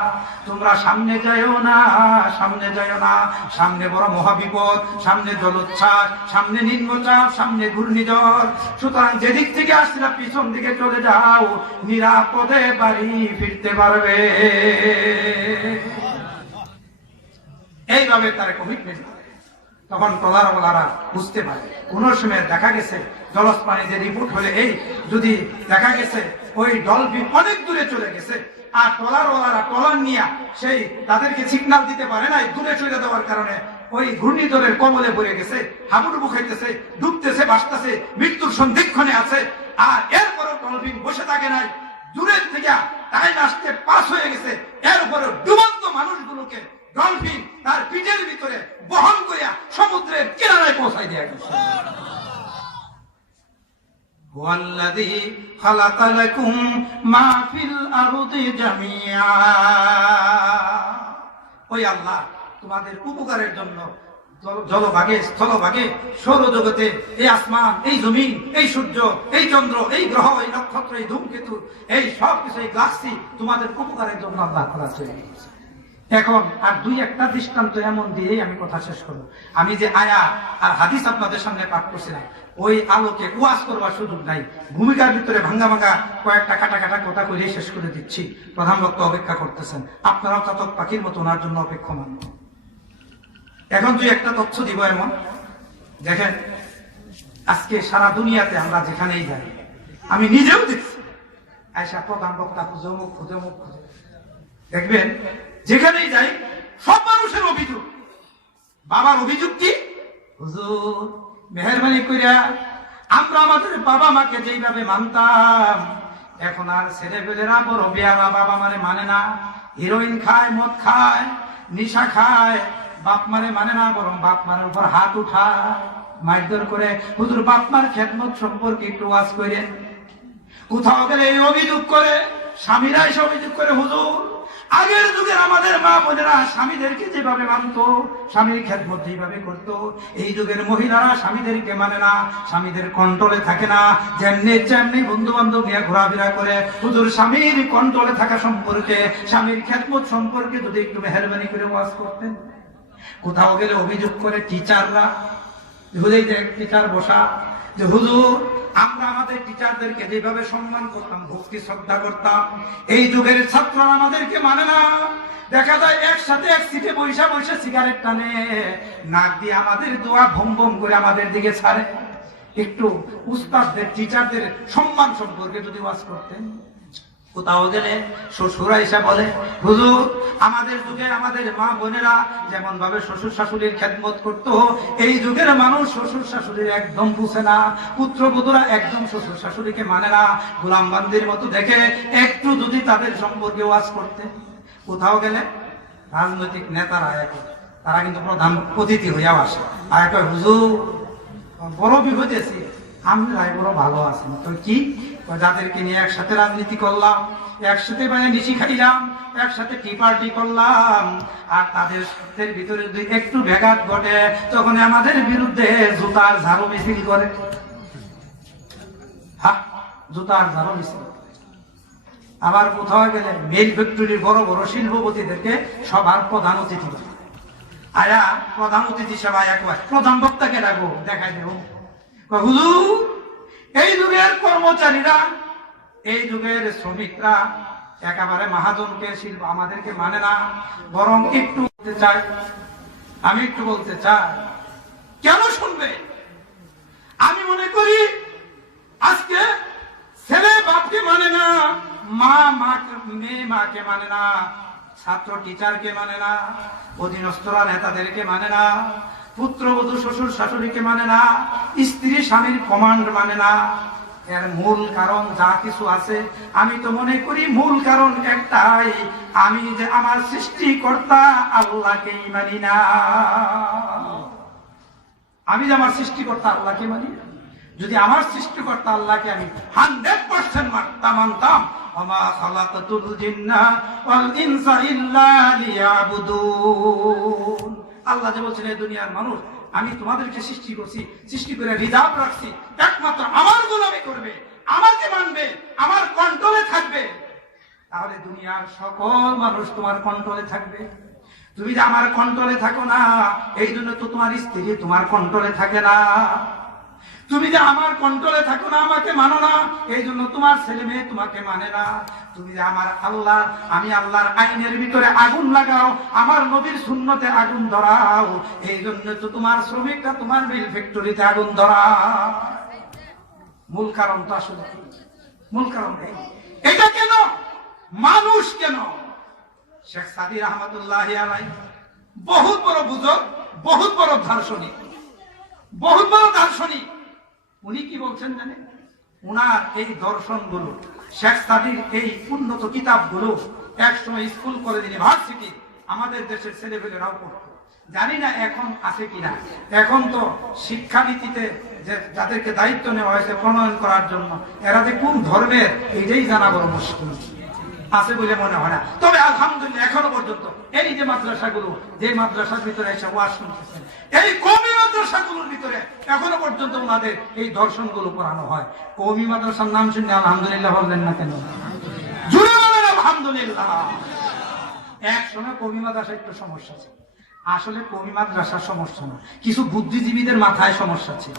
তোমরা সামনে যাইও না, সামনে বড় মহাবিপদ, সামনে জলোচ্ছ্বাস, সামনে নিম্নচাপ, সামনে ঘূর্ণিঝড়, সুতরাং যেদিক থেকে আসছিলা পিছন দিকে চলে যাও, নিরাপদে বাড়ি ফিরতে পারবে। এইভাবে তার কমিটমেন্ট। তখন ট্রলারওয়ালারা বুঝতে পারে। কোন সময় দেখা গেছে জলজ প্রাণীদের রিপোর্ট হলে এই যদি দেখা গেছে ওই ডলফিন অনেক দূরে চলে গেছে, আর ট্রলারওয়ালারা ট্রলার নিয়ে সেই তাদেরকে সিগন্যাল দিতে পারে না, দূরে চলে যাওয়ার কারণে ওই ঘূর্ণিঝড়ের কবলে পড়ে গেছে, হাবুডুবু খাইতেছে, ডুবতেছে, ভাসতেছে, মৃত্যুর সন্ধিক্ষণে আছে, আর এরপরও ডলফিন বসে থাকে নাই, দূরের থেকে টাইম আসতে পাস হয়ে গেছে, এরপরও ডুবন্ত মানুষগুলোকে ডলফিন তার পিঠের ভিতরে বহন করিয়া সমুদ্রের কিনারায় পৌঁছাই দেয়া গেছে। ওয়াল্লাযী খালাকা লাকুম মা ফিল আরদি জামিআ, ওই আল্লাহ তোমাদের উপকারের জন্য জলভাগে, স্থলভাগে, সৌরজগতে, এই আসমান, এই জমিন, এই সূর্য, এই চন্দ্র, এই গ্রহ, এই নক্ষত্র, এই ধূমকেতু, এই সব কিছু, এই গ্যালাক্সি তোমাদের উপকারের জন্য আল্লাহ তাআলা তৈরি করেছে। এখন আর দুই একটা দৃষ্টান্ত এমন দিয়েই আমি কথা শেষ করবো। আমি যে আয়াত আর হাদিস আপনাদের সামনে পাঠ করছিলাম, ওই আলোকে ওয়াজ করবার সুযোগ নাই, ভূমিকার ভিতরে ভাঙ্গা কয়েকটা কাটা কথা কইলেই শেষ করে দিচ্ছি। প্রধান বক্তা অপেক্ষা করতেছেন, আপনারাও চাতক পাখির মতো ওনার জন্য অপেক্ষমান। এখন দুই একটা তথ্য দিব। এমন দেখেন, আজকে সারা দুনিয়াতে আমরা যেখানেই যাই, আমি নিজেও দেখছি, আয়সা প্রধান বক্তা খুঁজে মুখ খুঁজে দেখবেন, যেখানেই যাই সব মানুষের অভিযোগ। বাবার অভিযোগ কি? হুজুর মেহেরবানি কইরা আমরা আমাদের বাবা মাকে যেইভাবে মানতাম, এখন আর ছেলেপেলেরা বড় বেয়ারা, বাবা মানে না, হিরোইন খায়, মদ খায়, নিশা খায়, বাপ মানে না, বরং বাপ মারের উপর হাত উঠায়, মারধর করে। হুজুর বাপ মার খেদমত সম্পর্কে একটু ওয়াজ করেন। কোথাও গেলে এই অভিযোগ করে, স্বামীরা এসে অভিযোগ করে, হুজুর আগের যুগের আমাদের মা বোনেরা স্বামীদেরকে যেভাবে মানত, স্বামীর খেদমত যেভাবে করতো, এই যুগের মহিলারা স্বামীদেরকে মানে না, স্বামীদের কন্ট্রোলে থাকে না, যেমনি বন্ধু বান্ধব নিয়ে ঘোরাফেরা করে। হুজুর স্বামীর কন্ট্রোলে থাকা সম্পর্কে, স্বামীর খেদমত সম্পর্কে যদি একটু মেহরবানি করে ওয়াজ করতেন। কোথাও গেলে অভিযোগ করে টিচাররা, টিচার বসা, যে হুজুর আমরা আমাদের টিচারদেরকে যেভাবে সম্মান করতাম, ভক্তি শ্রদ্ধা করতাম, এই যুগের ছাত্ররা আমাদেরকে মানে না। দেখা যায় একসাথে এক সিটে বৈশা বৈশা সিগারেট টানে, নাক দিয়ে আমাদের দোয়া ভম ভম করে আমাদের দিকে ছাড়ে। একটু উস্তাদদের টিচারদের সম্মান সম্পর্কে যদি ওয়াজ করতেন। কোথাও গেলে শ্বশুরা এসে বলে, হুজুর আমাদের যুগে আমাদের মা বোনেরা যেমন ভাবে শ্বশুর শাশুড়ির খেদমত করতো, এই যুগের মানুষ শ্বশুর শাশুড়ির একদম বুঝে না, পুত্রবধূরা একদম শ্বশুর শাশুড়িকে মানে না, গোলাম বান্দির মতো দেখে। একটু যদি তাদের সম্পর্কে ওয়াজ করতে। কোথাও গেলে রাজনৈতিক নেতারা তারা কিন্তু প্রধান অতিথি হইয়াও আসে, আর কয় হুজুর বড় বিপদেছি, আমরা বড় ভালো আছেন তো কি, যাদেরকে নিয়ে একসাথে রাজনীতি করলাম, একসাথে বাইরে নিশি খাইলাম, একসাথে টি পার্টি করলাম, আর তাদের ভিতরে যদি একটু ব্যাঘাত ঘটে তখন আমাদের বিরুদ্ধে জুতার ঝাড়ু মিছিল করে। হ্যাঁ, জুতার ঝাড়ু মিছিল। আবার কোথাও গেলে মিল ফ্যাক্টরির বড় বড় শিল্পপতিদেরকে সবার প্রধান অতিথি করে। আয়া প্রধান অতিথি সবাই একবার প্রধান বক্তাকে ডাকো, দেখাই দেব। হুজুর এই যুগের কর্মচারীরা, এই যুগের শ্রমিকরা একেবারে মহাজনকে শিল্প আমাদেরকে মানে না, বরং একটু বলতে চাই, আমি একটু বলতে চাই, কেন শুনবে? আমি মনে করি আজকে ছেলে বাপকে মানে না, মেয়ে মাকে মানে না, ছাত্র টিচারকে মানে না, অধীনস্থরা নেতাদেরকে মানে না, পুত্রবধূ শ্বশুর শাশুড়িকে মানে না, স্ত্রী স্বামীর কমান্ড মানে না। এর মূল কারণ যা কিছু আছে, আমি তো মনে করি মূল কারণ একটাই, আমি যে আমার সৃষ্টিকর্তা আল্লাহকেই মানি না। আমি যে আমার সৃষ্টিকর্তা আল্লাহকে মানি না। যদি আমার সৃষ্টিকর্তা আল্লাহকে আমি 100% মানতাম, ওমা খালাকাতুল জিন্না ওয়াল ইনসা ইল্লা লিয়াবুদুন। আল্লাহ যে বলছেন এই দুনিয়ার মানুষ আমি তোমাদেরকে সৃষ্টি করছি, সৃষ্টি করে রিজার্ভ রাখছি, একমাত্র আমার গোলামি করবে, আমাকে মানবে, আমার কন্ট্রোলে থাকবে, তাহলে দুনিয়ার সকল মানুষ তোমার কন্ট্রোলে থাকবে। তুমি যে আমার কন্ট্রোলে থাকো না, এই জন্য তো তোমার স্ত্রী তোমার কন্ট্রোলে থাকে না। তুমি যে আমার কন্ট্রোলে থাকো না, আমাকে মানো না, এই জন্য তোমার ছেলে মেয়ে তোমাকে মানে না। তুমি যে আমার আল্লাহ, আমি আল্লাহর আইনের ভিতরে আগুন লাগাও, আমার নবীর সুন্নতে আগুন ধরাও, এই জন্য তো তোমার শ্রমিকরা তোমার মিল ফ্যাক্টরিতে আগুন ধরাও। মূল কারণ তো আসলে মূল কারণ এটা কেন, মানুষ কেন? শেখ সাদি রহমতুল্লাহ আলাইহি বহুত বড় বুজুর্গ, বহুত বড় দার্শনিক, বহুত বড় দার্শনিক। উনি কি বলছেন জানেন? উনার এই দর্শনগুলো, শেখ সাদির এই উন্নত কিতাবগুলো একসময় স্কুল কলেজ ইউনিভার্সিটি আমাদের দেশের ছেলেপেলেরাও পড়তো। জানি না এখন আছে কিনা। এখন তো শিক্ষানীতিতে যে যাদেরকে দায়িত্ব নেওয়া হয়েছে প্রণয়ন করার জন্য, এরা যে কোন ধর্মের এইটাই জানা বড় মুশকিল আছে বলে মনে হয় না। তবে আলহামদুলিল্লাহ এখনো পর্যন্ত এই যে মাদ্রাসাগুলো, যে মাদ্রাসার ভিতরে এসে ওয়াজ শুনতেছেন, এই কওমি মাদ্রাসাগুলোর ভিতরে এখনো পর্যন্ত ওনাদের এই দর্শনগুলো পড়ানো হয়। কওমি মাদ্রাসার নাম শুনে আলহামদুলিল্লাহ বললেন না কেন? জুড়ে বলেন আলহামদুলিল্লাহ। এক সময় কওমি মাদ্রাসা একটু সমস্যা ছিল। আসলে কওমি মাদ্রাসার সমস্যা না, কিছু বুদ্ধিজীবীদের মাথায় সমস্যা ছিল।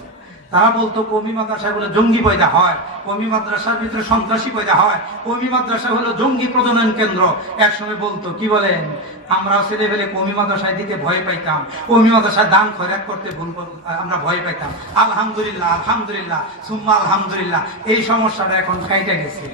তারা বলতো কওমি মাদ্রাসাগুলো জঙ্গি পয়দা হয়, কওমি মাদ্রাসার ভিতরে সন্ত্রাসী পয়দা হয়, কওমি মাদ্রাসা হলো জঙ্গি প্রজনন কেন্দ্র। একসময় বলতো কি বলেন, আমরা ছেলে পেলে কওমি মাদ্রাসায় দিতে ভয় পাইতাম, কওমি মাদ্রাসায় দান খয়রাত করতে আমরা ভয় পাইতাম। আলহামদুলিল্লাহ, আলহামদুলিল্লাহ, সুম্মা আলহামদুলিল্লাহ, এই সমস্যাটা এখন কাইটা গেছে।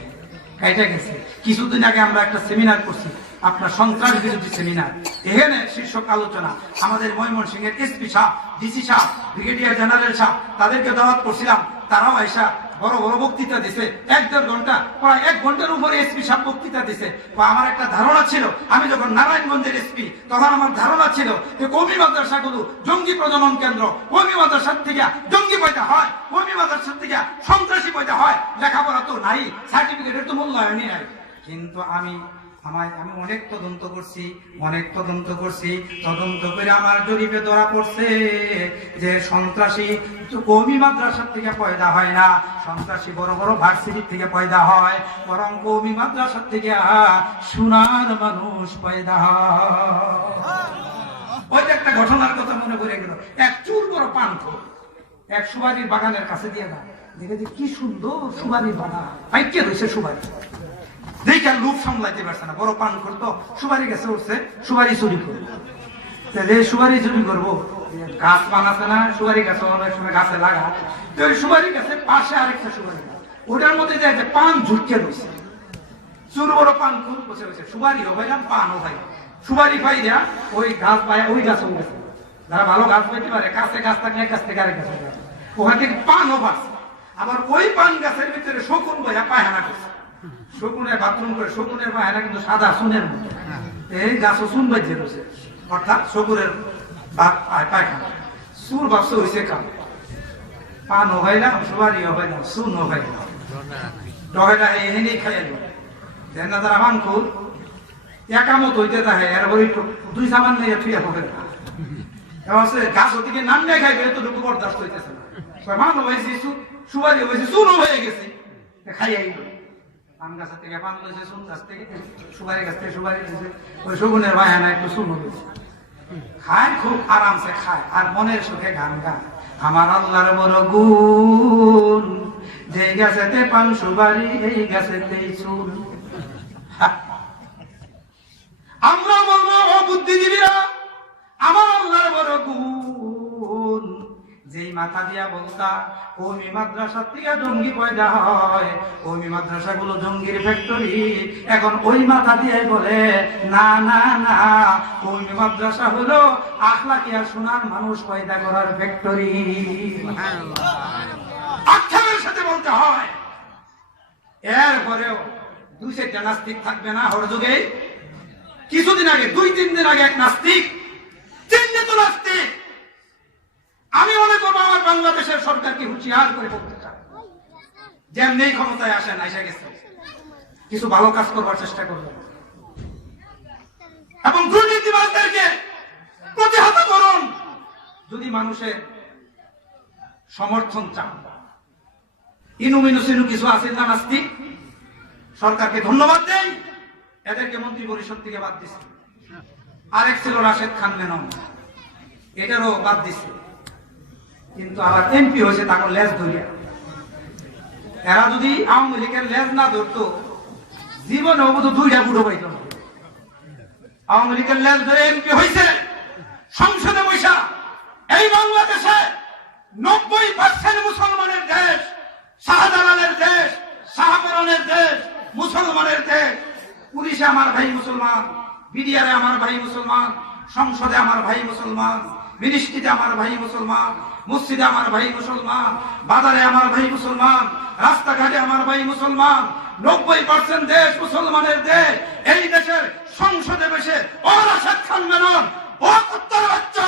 কিছুদিন আগে আমরা একটা সেমিনার করছি, আপনার সন্ত্রাস বিরোধী সেমিনার। এখানে শীর্ষক আলোচনা আমাদের ময়মনসিংহের এসপি সাহেব, ডিসি সাহেব, ব্রিগেডিয়ার জেনারেল সাহেব, তাদেরকে দাওয়াত করছিলাম। তারাও আইসা বড় বড় বক্তৃতা দিছে, 1-1.5 ঘন্টা, প্রায় 1 ঘন্টার উপরে এসপি সাহেব বক্তৃতা দিছে। আমার একটা ধারণা ছিল, আমি যখন নারায়ণগঞ্জের এসপি তখন আমার ধারণা ছিল যে কওমি মাদ্রাসাগুলো জঙ্গি প্রজনন কেন্দ্র, কওমি মাদ্রাসার থেকে জঙ্গি পয়দা হয়, কওমি মাদ্রাসার থেকে সন্ত্রাসী পয়দা হয়, লেখাপড়া তো নাই, সার্টিফিকেটের তো মূল্যায়নই নাই। কিন্তু আমি অনেক তদন্ত করছি, তদন্ত করে আমার জরিপে ধরা পড়ছে যে সন্ত্রাসী কওমি মাদ্রাসার থেকে পয়দা হয় না, সন্ত্রাসী বড় বড় ভার্সিটির থেকে পয়দা হয়, বরং কওমি মাদ্রাসার থেকে সোনার মানুষ পয়দা হয়। ওই যে একটা ঘটনার কথা মনে পড়ে গেল, এক চুল বড় পানখোর এক সুবারির বাগানের কাছে দিয়ে গেল, দেখে যে কি সুন্দর সুবারির বাগান, পাইকে রয়েছে সুবারি, দেখে আর লোক সামলাইতে পারছে না, বড় পান করতো, সুপারি গাছে উঠছে, সুপারি চুরি করবো। সুপারি চুরি করবো, গাছ বানাচ্ছে না, সুপারি গাছে অনেক সময় গাছে লাগা, তো ওই সুপারি গাছের পাশে আরেকটা সুপারি গাছ, ওটার মধ্যে যায় যে পান ঝুটকে রয়েছে, চুর বড় পান খুব বসে রয়েছে, সুপারিও ভাইলাম পানও ভাই, সুপারি পাই দেয়া ওই গাছ পায়, ওই গাছও গেছে, যারা ভালো গাছ পাইতে পারে, কাছে গাছ থাকলে এক গাছ থেকে আরেক গাছ, ওখান থেকে পানও পাচ্ছে। আবার ওই পান গাছের ভিতরে শকুন বইয়া পায়খানা করছে, শকুনের বাথরুম করে, শকুনের পায়খানা কিন্তু সাদা সুনের মতো, এই গাছও সুন বাজে রয়েছে, অর্থাৎ শকুরের পায়খানা, সুর ভাবছে হয়েছে কাম, পানও হইলাম, সুপারিও হইলাম, সুনও হইলাম, ডহেটা এনেই খাইয়ে দেবো, দেন না তারা মানকুর একামত হইতে থাকে, এরপর দুই সামান নিয়ে থুয়ে পড়ে গাছ ওদিকে নামলে খাইবে, এতটুকু বরদাস্ত হইতেছে না, মানও হয়েছি, সুপারিও হয়েছে, সুনও হয়ে গেছে, খাইয়াই পান গাছের থেকে পান লইছে, সুন গাছ থেকে সুপারি গাছ থেকে সুপারি দিয়েছে, ওই শগুনের বাহানা একটু শুনো দিয়েছে, খায় খুব আরামসে খায়, আর মনের সুখে গান গায়, আমার আল্লাহর বড় গুণ, যে গাছেতে পান সুপারি এই গাছেতেই চুল। আমরা বলবো ও বুদ্ধিজীবীরা, আমার আল্লাহর বড় গুণ, যেই মাথা দিয়া বলতা কওমি মাদ্রাসা থেকে জঙ্গি পয়দা হয়, কওমি মাদ্রাসা গুলো জঙ্গির ফ্যাক্টরি, এখন ওই মাথা দিয়ে বলে না না না, কওমি মাদ্রাসা হলো আখলাকিয়া সোনার মানুষ পয়দা করার ফ্যাক্টরি। আক্ষেপের সাথে বলতে হয়। এরপরেও 2-4টা নাস্তিক থাকবে না হর যুগে। কিছুদিন আগে 2-3 দিন আগে এক নাস্তিক, চিহ্নিত নাস্তিক, আমি মনে করবো আমার বাংলাদেশের সরকারকে হুঁশিয়ার করে বলতে চাই, যেমনি ক্ষমতায় আসেন এসে গেছে, কিছু ভালো কাজ করবার চেষ্টা করবে এবং দুর্নীতিবাজদেরকে প্রতিহত করুন। যদি মানুষের সমর্থন চান, ইনুমিনু সিনু কিছু আছেন না নাস্তিক, সরকারকে ধন্যবাদ দেই, এদেরকে মন্ত্রী পরিষদ থেকে বাদ দিচ্ছে। আরেক ছিল রাশেদ খান মেনন, এটারও বাদ দিচ্ছে, কিন্তু আবার এমপি হয়েছে তাকে লেজ ধরিয়া। এরা যদি আওয়ামী লীগের লেজ না ধরতো, জীবনে অবধ 2টা বুড়ো পাইত না। আওয়ামী লীগের লেজ ধরে এমপি হয়েছে, সংসদে বৈশা। এই বাংলাদেশে 90% মুসলমানের দেশ, শাহজালালের দেশ, শাহপরানের দেশ, মুসলমানের দেশ। পুলিশে আমার ভাই মুসলমান, মিডিয়ারে আমার ভাই মুসলমান, সংসদে আমার ভাই মুসলমান, মিনিস্ট্রিতে আমার ভাই মুসলমান, মসজিদে আমার ভাই মুসলমান, বাজারে আমার ভাই মুসলমান, রাস্তাঘাটে আমার ভাই মুসলমান। 90% দেশ মুসলমানের দেশ। এই দেশের সংসদে বসে ও রাশেদ খান মেনন, ও কুত্তার বাচ্চা,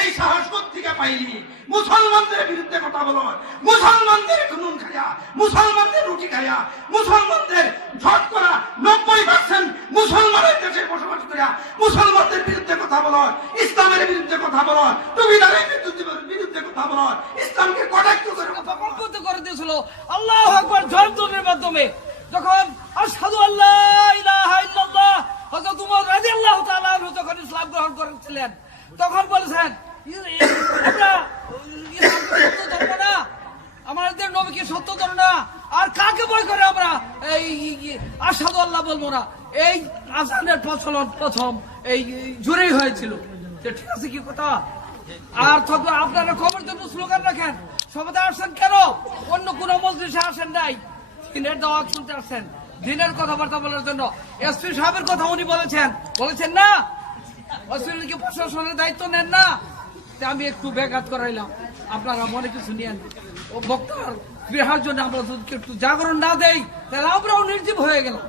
এই সাহস কোত্থেকে পাইনি? মুসলমানদের বিরুদ্ধে কথা বলো, মুসলমানদের খুন খায়া, মুসলমানদের রুটি খায়া, মুসলমানদের ঝট করা 90% মুসলমানের দেশে বসবাস করিয়া মুসলমানদের বিরুদ্ধে কথা বলো, ইসলামের বিরুদ্ধে কথা বলো, টুপিদারের বিরুদ্ধে কথা বলো, ইসলামকে কটাক্ষ করে দিয়েছিল আল্লাহু আকবার জয়ধ্বনির মাধ্যমে। যখন আশহাদু আল্লা ইলাহা ইল্লাল্লাহ হযরত উমর রাদিয়াল্লাহু তাআলা আনহু যখন ইসলাম গ্রহণ করেছিলেন, তখন বলেছেন আমরা ইসলামকে সত্য ধরবো না, আমাদের নবীকে সত্য ধরবো না, আর কাকে ভয় করে আমরা এই আশহাদু আল্লাহ বলবো না। এই আযানের প্রচলন প্রথম এই জুড়েই হয়েছিল। ঠিক আছে কি কথা? আর তখন আপনারা খবর দেবো স্লোগান রাখেন, সবাই আসছেন কেন? অন্য কোন মজলিসে আসেন নাই, দিনের দাওয়াত শুনতে আসছেন, দিনের কথাবার্তা বলার জন্য। এসপি সাহেবের কথা উনি বলেছেন না, কি প্রশাসনের দায়িত্ব নেন না? আমি একটু ব্যাঘাত করাইলাম, আপনারা মনে কিছু নিয়েন। ও বক্তার ফিরার জন্য আমরা যদি একটু জাগরণ না দেই তাহলে আমরাও নির্জীব হয়ে গেলাম।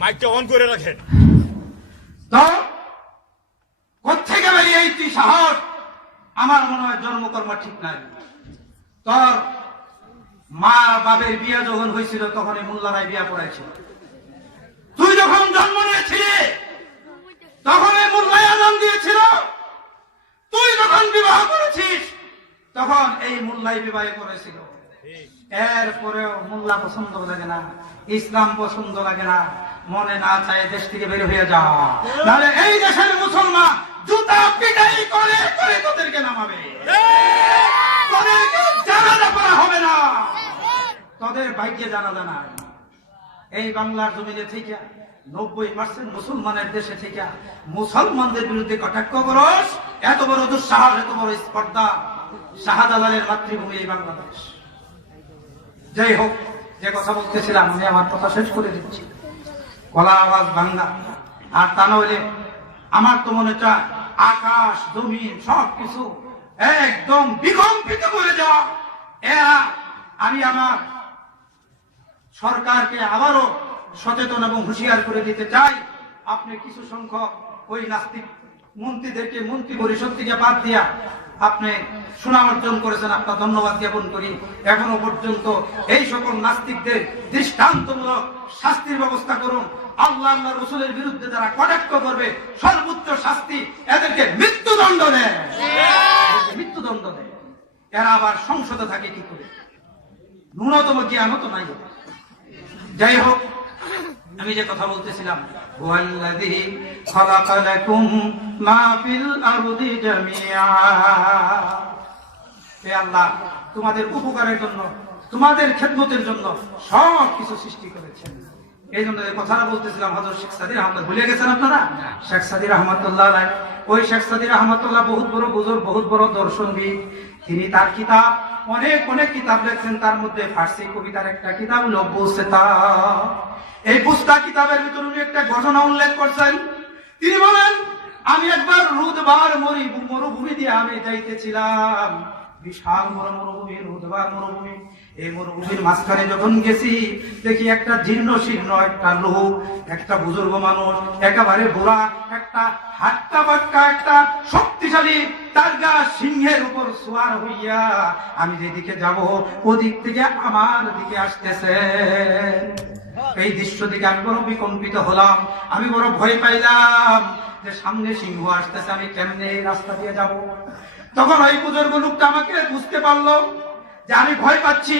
মাইকটা অন করে রাখেন। তো কোথেকে বেরিয়ে এই তুই সাহস? আমার মনে হয় জন্মকর্ম ঠিক নাই। তোর মা বাবের বিয়া যখন হয়েছিল তখন এই মোল্লারাই বিয়া করাইছিল। তুই যখন জন্ম নিয়েছিলি তখন এই মোল্লাই আজান দিয়েছিল। তুই যখন বিবাহ করেছিস তখন এই মোল্লাই বিবাহ করেছিল। এরপরেও মোল্লা পছন্দ লাগে না, ইসলাম পছন্দ লাগে না, মনে না চায় দেশ থেকে বের হয়ে যা, নাহলে এই দেশের মুসলমান জুতা পিটাই করে করে তোদেরকে নামাবে, তোদেরকে জানাজা করা হবে না, তোদের ভাগ্যে জানাজা না। এই বাংলার জমিনে থেকে 90% মুসলমানের দেশে থেকে মুসলমানদের বিরুদ্ধে কটাক্ষ করস, এত বড় দুঃসাহস, এত বড় স্পর্ধা। শাহজালালের মাতৃভূমি এই বাংলাদেশ। যাই হোক, যে কথা বলতেছিলাম আমি আমার কথা শেষ করে দিচ্ছি। গলা আওয়াজ ভাঙ্গা, আর তা নইলে আমার তো মনে চায় আকাশ জমিন সবকিছু একদম বিকম্পিত করে যাওয়া। আমি আমার সরকারকে আবারও সচেতন এবং হুঁশিয়ার করে দিতে চাই, আপনি কিছু সংখ্যক ওই নাস্তিক মন্ত্রীদেরকে মন্ত্রী পরিষদ থেকে বাদ দিয়া আপনি সুনাম অর্জন করেছেন, আপনার ধন্যবাদ জ্ঞাপন করি। এখনো পর্যন্ত এই সকল নাস্তিকদের দৃষ্টান্তমূলক শাস্তির ব্যবস্থা করুন। আল্লাহ আল্লাহ রসুলের বিরুদ্ধে যারা কটাক্ষ করবে সর্বোচ্চ শাস্তি, এদেরকে মৃত্যুদণ্ড দেয়, মৃত্যুদণ্ড দেয়। এরা আবার সংসদে থাকে কি করে? ন্যূনতম জ্ঞানও তো নাই। যাই হোক, আমি যে কথা বলতেছিলাম, হুয়াল্লাযী খালাকা লাকুম মা ফিল আরদি জামিআ, হে আল্লাহ তোমাদের উপকারের জন্য, তোমাদের খেদমতের জন্য সব কিছু সৃষ্টি করেছেন। এই জন্য এই কথাটা বলতেছিলাম, হযরত শেখ সাদী রহমাতুল্লাহ, ভুলে গেছেন আপনারা? শেখ সাদী রহমাতুল্লাহ আলাইহি, ওই শেখ সাদী রহমাতুল্লাহ বহুত বড় বুজুর্গ, বহুত বড় দর্শনবিদ। তিনি তার কিতাব, অনেক অনেক কিতাব লিখছেন, তার মধ্যে ফার্সি কবিতার একটা কিতাব হলো বুস্তা। এই বুস্তা কিতাবের ভিতরে উনি একটা ঘটনা উল্লেখ করছেন। তিনি বলেন, আমি একবার রুদবার মরুভূমি দিয়ে আমি যাইতেছিলাম, বিশাল বড় মরুভূমি, রুদবার মরুভূমি। এই মরুভূমির মাঝখানে যখন গেছি, দেখি একটা জীর্ণ শীর্ণ একটা লোক, একটা বুজুর্গ মানুষ, একেবারে বুড়া, একটা হাট্টা বাট্টা, একটা শক্তিশালী তার গা সিংহের উপর সোয়ার হইয়া আমি যেদিকে যাব ওদিক থেকে আমার দিকে আসতেছে। এই দৃশ্য দিকে আমি বড় বিকম্পিত হলাম, আমি বড় ভয় পাইলাম যে সামনে সিংহ আসতেছে, আমি কেমনে এই রাস্তা দিয়ে যাব। তখন ওই বুজুর্গ লোকটা আমাকে বুঝতে পারলো যে আমি ভয় পাচ্ছি।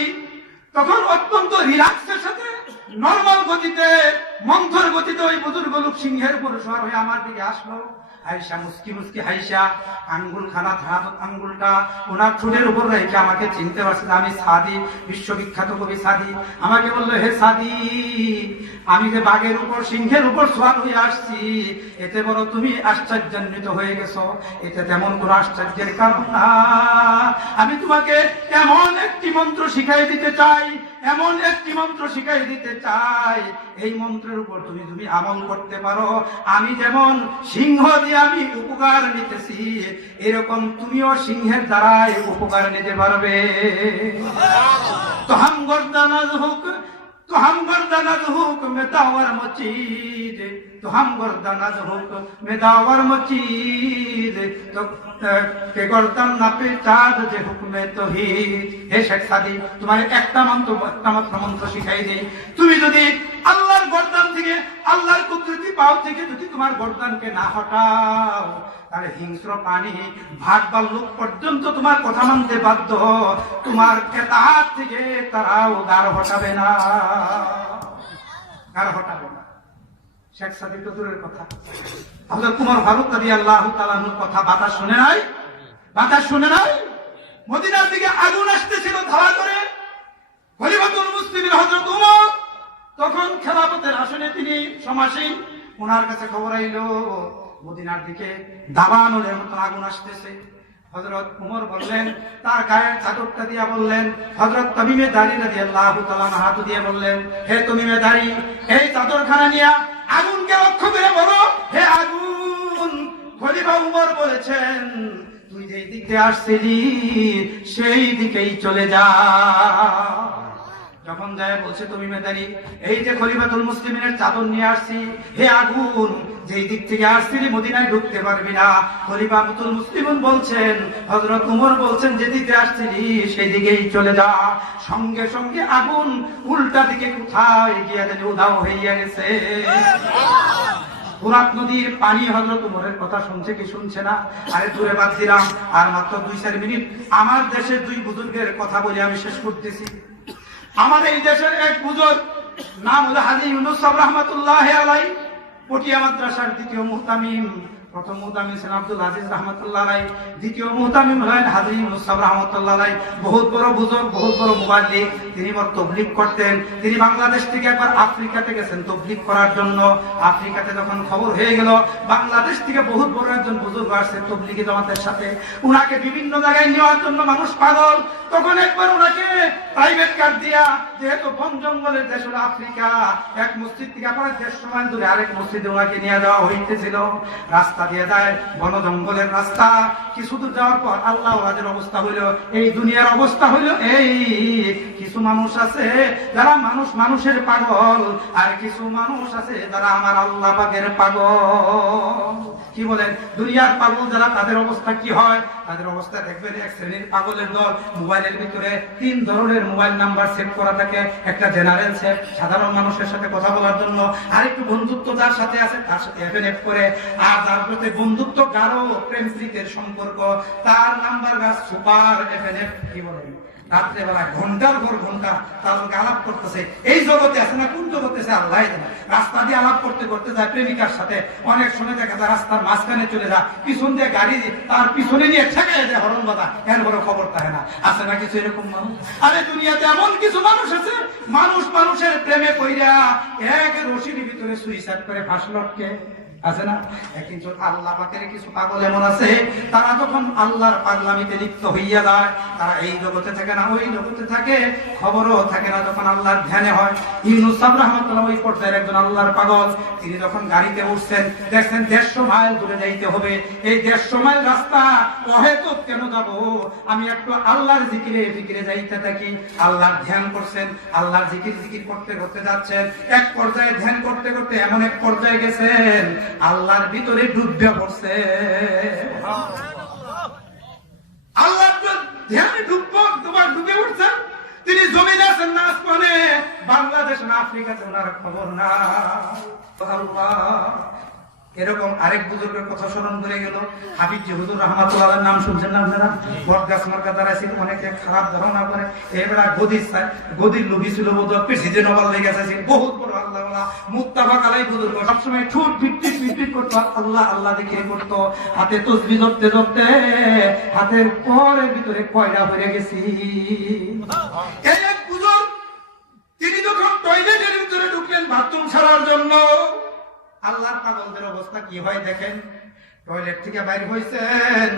তখন অত্যন্ত রিল্যাক্সের সাথে নরমাল গতিতে, মন্থর গতিতে ওই বুজুর্গ লোক সিংহের উপর সওয়ার হয়ে আমার দিকে আসলো। আয়েশা মুস্কি মুস্কি হাইসা আঙ্গুল খানা ধারাত আঙ্গুলটা ওনার ঠোঁটের উপর রেখে আমাকে চিনতে পারছে আমি সাদি, বিশ্ববিখ্যাত কবি সাদি। আমাকে বললো, হে সাদি, আমি যে বাঘের উপর সিংহের উপর সওয়ার হয়ে আসছি, এতে বড় তুমি আশ্চর্যান্বিত হয়ে গেছো, এতে তেমন কোনো আশ্চর্যের কারণ না। আমি তোমাকে এমন একটি মন্ত্র শিখাই দিতে চাই, এমন একটি মন্ত্র শিখাই দিতে চাই, এই মন্ত্রের উপর তুমি তুমি আমল করতে পারো। আমি যেমন সিংহ দিয়ে আমি উপকার নিতেছি, এরকম তুমিও সিংহের দ্বারাই উপকার নিতে পারবে। তো হাম গর্দানাজ হুক, তো হাম গর্দানাজ হুক মে দাওয়ার মচিদ, তো হাম গর্দানাজ হুক মে দাওয়ার মচিদ, তো কে গর্দান না পে চাঁদ যে হুকমে তৌহিদ। হে শেখ সাদী, তোমার একটা মন্ত্র, একটা মাত্র মন্ত্র শিখাই দেই। তুমি যদি আল্লাহর গর্দান থেকে, আল্লাহর কুদরতি পাও থেকে যদি তোমার গর্দানকে না হটাও, তাহলে হিংস্র প্রাণী, ভাগ বা লোক পর্যন্ত তোমার কথা মানতে বাধ্য। তোমার এতাত থেকে তারাও গাড় হটাবে না, গাড় হটাবে না। শেখ সাদী তো দূরের কথা, হযরত উমর ফারুক রাদিয়াল্লাহু তাআলা আনহুর কথা বাতাস শুনে নাই, বাতাস শুনে নাই। মদিনার দিকে আগুন আসতেছিল ধাওয়া করে, খলিফাতুল মুসলিমিন হযরত উমর তখন খেলাফতের আসনে তিনি সমাসীন। ওনার কাছে খবর আইলো মদিনার দিকে দাবানলের মতো আগুন আসতেছে। হযরত উমর বললেন, তার গায়ের চাদরটা দিয়া বললেন, হযরত তামিমে দাড়ি রাদিয়াল্লাহু তাআলা হাত দিয়ে বললেন, হে তামিমে দাড়ি, এই চাদরখানা নিয়া আগুনকে লক্ষ্য করে বলো, হে আগুন, খলিফা উমর বলেছেন তুই যেই দিকে আসছিলি সেই দিকেই চলে যা। যখন যায় বলছে তুমি মেদারি, এই যে খলিফাতুল মুসলিমিনের চাদর নিয়ে আসছি, হে আগুন যেই দিক থেকে আসছিলি মদিনায় ঢুকতে পারবি না। খলিফাতুল মুসলিমুন বলছেন, হযরত ওমর বলছেন যেদিকে আসছিলি সেই দিকেই চলে যা। সঙ্গে সঙ্গে আগুন উল্টা দিকে কোথায় গিয়ে যেন উধাও হইয়া গেছে। ফুরাত নদীর পানি হযরত ওমরের কথা শুনছে কি শুনছে না? আরে দূরে বাদ দিলাম, আর মাত্র 2-4 মিনিট আমার দেশের 2 বুজুর্গের কথা বলে আমি শেষ করতেছি। আমার এই দেশের এক বুজুর্গ নাম হলো হাজী ইউনূস সাহেব রাহমাতুল্লাহি আলাইহি, পটিয়া মাদ্রাসার 2য় মুহতামিম। প্রথম মুহতামিম ছিলেন আব্দুল আজিজ রাহমাতুল্লাহ আলাইহি, 2য় মুহতামিম হলেন হাজী ইউনূস সাহেব রাহমাতুল্লাহ আলাইহি। বহুত বড় বুজুর্গ, বহুত বড় মুবাল্লিগ। তিনি বড় তাবলীগ করতেন। তিনি বাংলাদেশ থেকে একবার আফ্রিকাতে গেছেন তাবলীগ করার জন্য। আফ্রিকাতে যখন খবর হয়ে গেল বাংলাদেশ থেকে বহুত বড় একজন বুজুর্গ আসছে তাবলীগী জামাতের সাথে, উনাকে বিভিন্ন জায়গায় নেওয়ার জন্য মানুষ পাগল। তখন একবার উনাকে প্রাইভেট কার দিয়া, যেহেতু বন জঙ্গলের দেশ হলো আফ্রিকা, এক মসজিদ থেকে প্রায় 150 মাইল দূরে আরেক মসজিদে ওনাকে নিয়ে যাওয়া হইতেছিল। রাস্তা দিয়ে যায়, বন জঙ্গলের রাস্তা। কিছু দূর যাওয়ার পর আল্লাহ ওয়াজের অবস্থা হইল, এই দুনিয়ার অবস্থা হইল এই, কিছু মানুষ আছে যারা মানুষের পাগল, আর কিছু মানুষ আছে যারা আমার আল্লাহ পাকের পাগল। কি বলেন? দুনিয়ার পাগল যারা, তাদের অবস্থা কি হয়? তাদের অবস্থা দেখবেন এক শ্রেণীর পাগলের দল, মোবাইলের ভিতরে 3 ধরনের মোবাইল নাম্বার সেট করা থাকে। একটা জেনারেল সেট, সাধারণ মানুষের সাথে কথা বলার জন্য, আর একটু বন্ধুত্ব যার সাথে আছে তার সাথে এফএনএফ করে, আর যার সাথে বন্ধুত্ব গাঢ় প্রেম প্রীতির সম্পর্ক তার নাম্বার গাছ সুপার এফএনএফ। কি বলেন? রাত্রেবেলা ঘন্টার পর ঘন্টা তার সঙ্গে আলাপ করতেছে। এই জগতে আছে না, কোন জগতে আছে আল্লাহ জানে। রাস্তা দিয়ে আলাপ করতে করতে যায় প্রেমিকার সাথে, অনেক সময় দেখা যায় রাস্তার মাঝখানে চলে যায়, পিছন দিয়ে গাড়ি তার পিছনে নিয়ে ঠেকায় যায় হরণ বাধা, এর বড় খবর থাকে না। আছে না কিছু এরকম মানুষ? আরে দুনিয়াতে এমন কিছু মানুষ আছে, মানুষের প্রেমে পইরা এক রশির ভিতরে সুইসাইড করে ফাঁসলটকে, আছে না? কিন্তু আল্লাহ পাকের কিছু পাগল এমন আছে, তারা যখন আল্লাহর পাগলামিতে লিপ্ত হইয়া যায়, তারা এই জগতে থাকে না, ওই জগতে থাকে, খবরও থাকে না। যখন আল্লাহর ধ্যানে হয়, ইউনূস সাহেব রাহমাতুল্লাহ ওই পর্যায়ের একজন আল্লাহর পাগল। তিনি যখন গাড়িতে উঠছেন, দেখছেন 150 মাইল দূরে যাইতে হবে। এই 150 মাইল রাস্তা অহেতুক কেন যাব? আমি একটু আল্লাহর জিকিরে ফিকিরে যাইতে থাকি। আল্লাহর ধ্যান করছেন, আল্লাহর জিকির করতে করতে যাচ্ছেন। এক পর্যায়ে ধ্যান করতে করতে এমন এক পর্যায়ে গেছেন, আল্লাহর ভিতরে ডুবে পড়ছে। আল্লাহর ধ্যানে ডুবে উঠছেন। তিনি জমিনে আছেন না আসমানে, বাংলাদেশ না আফ্রিকাতে, ওনার খবর না। এরকম আরেক বুজুর্গের কথা স্মরণ করে গেল, হাবিবজি হুজুর রাহমাতুল্লাহ আলাইহির নাম শুনছেন না আপনারা? বটগাছ মার্কা দ্বারা ছিল, অনেকে খারাপ ধারণা করে এবেলা গদির লোভী ছিল, বোধহয় পেছিতে নবাল লেগে আছে, বহুত বড় আল্লাহওয়ালা মুত্তাফাক আলাইহি বুজুর্গ। সবসময় ঠোঁট পিট করতো, আল্লাহ আল্লাহ জিকির করতো, হাতে তসবিহ ধরতে ধরতে হাতের পরের ভিতরে কয়লা ভরে গেছি। এই এক বুজুর্গ, তিনি যখন টয়লেটের ভিতরে ঢুকলেন বাথরুম ছাড়ার জন্য, আল্লাহর পাগলদের অবস্থা কি হয় দেখেন। টয়লেট থেকে বাইর হয়েছেন,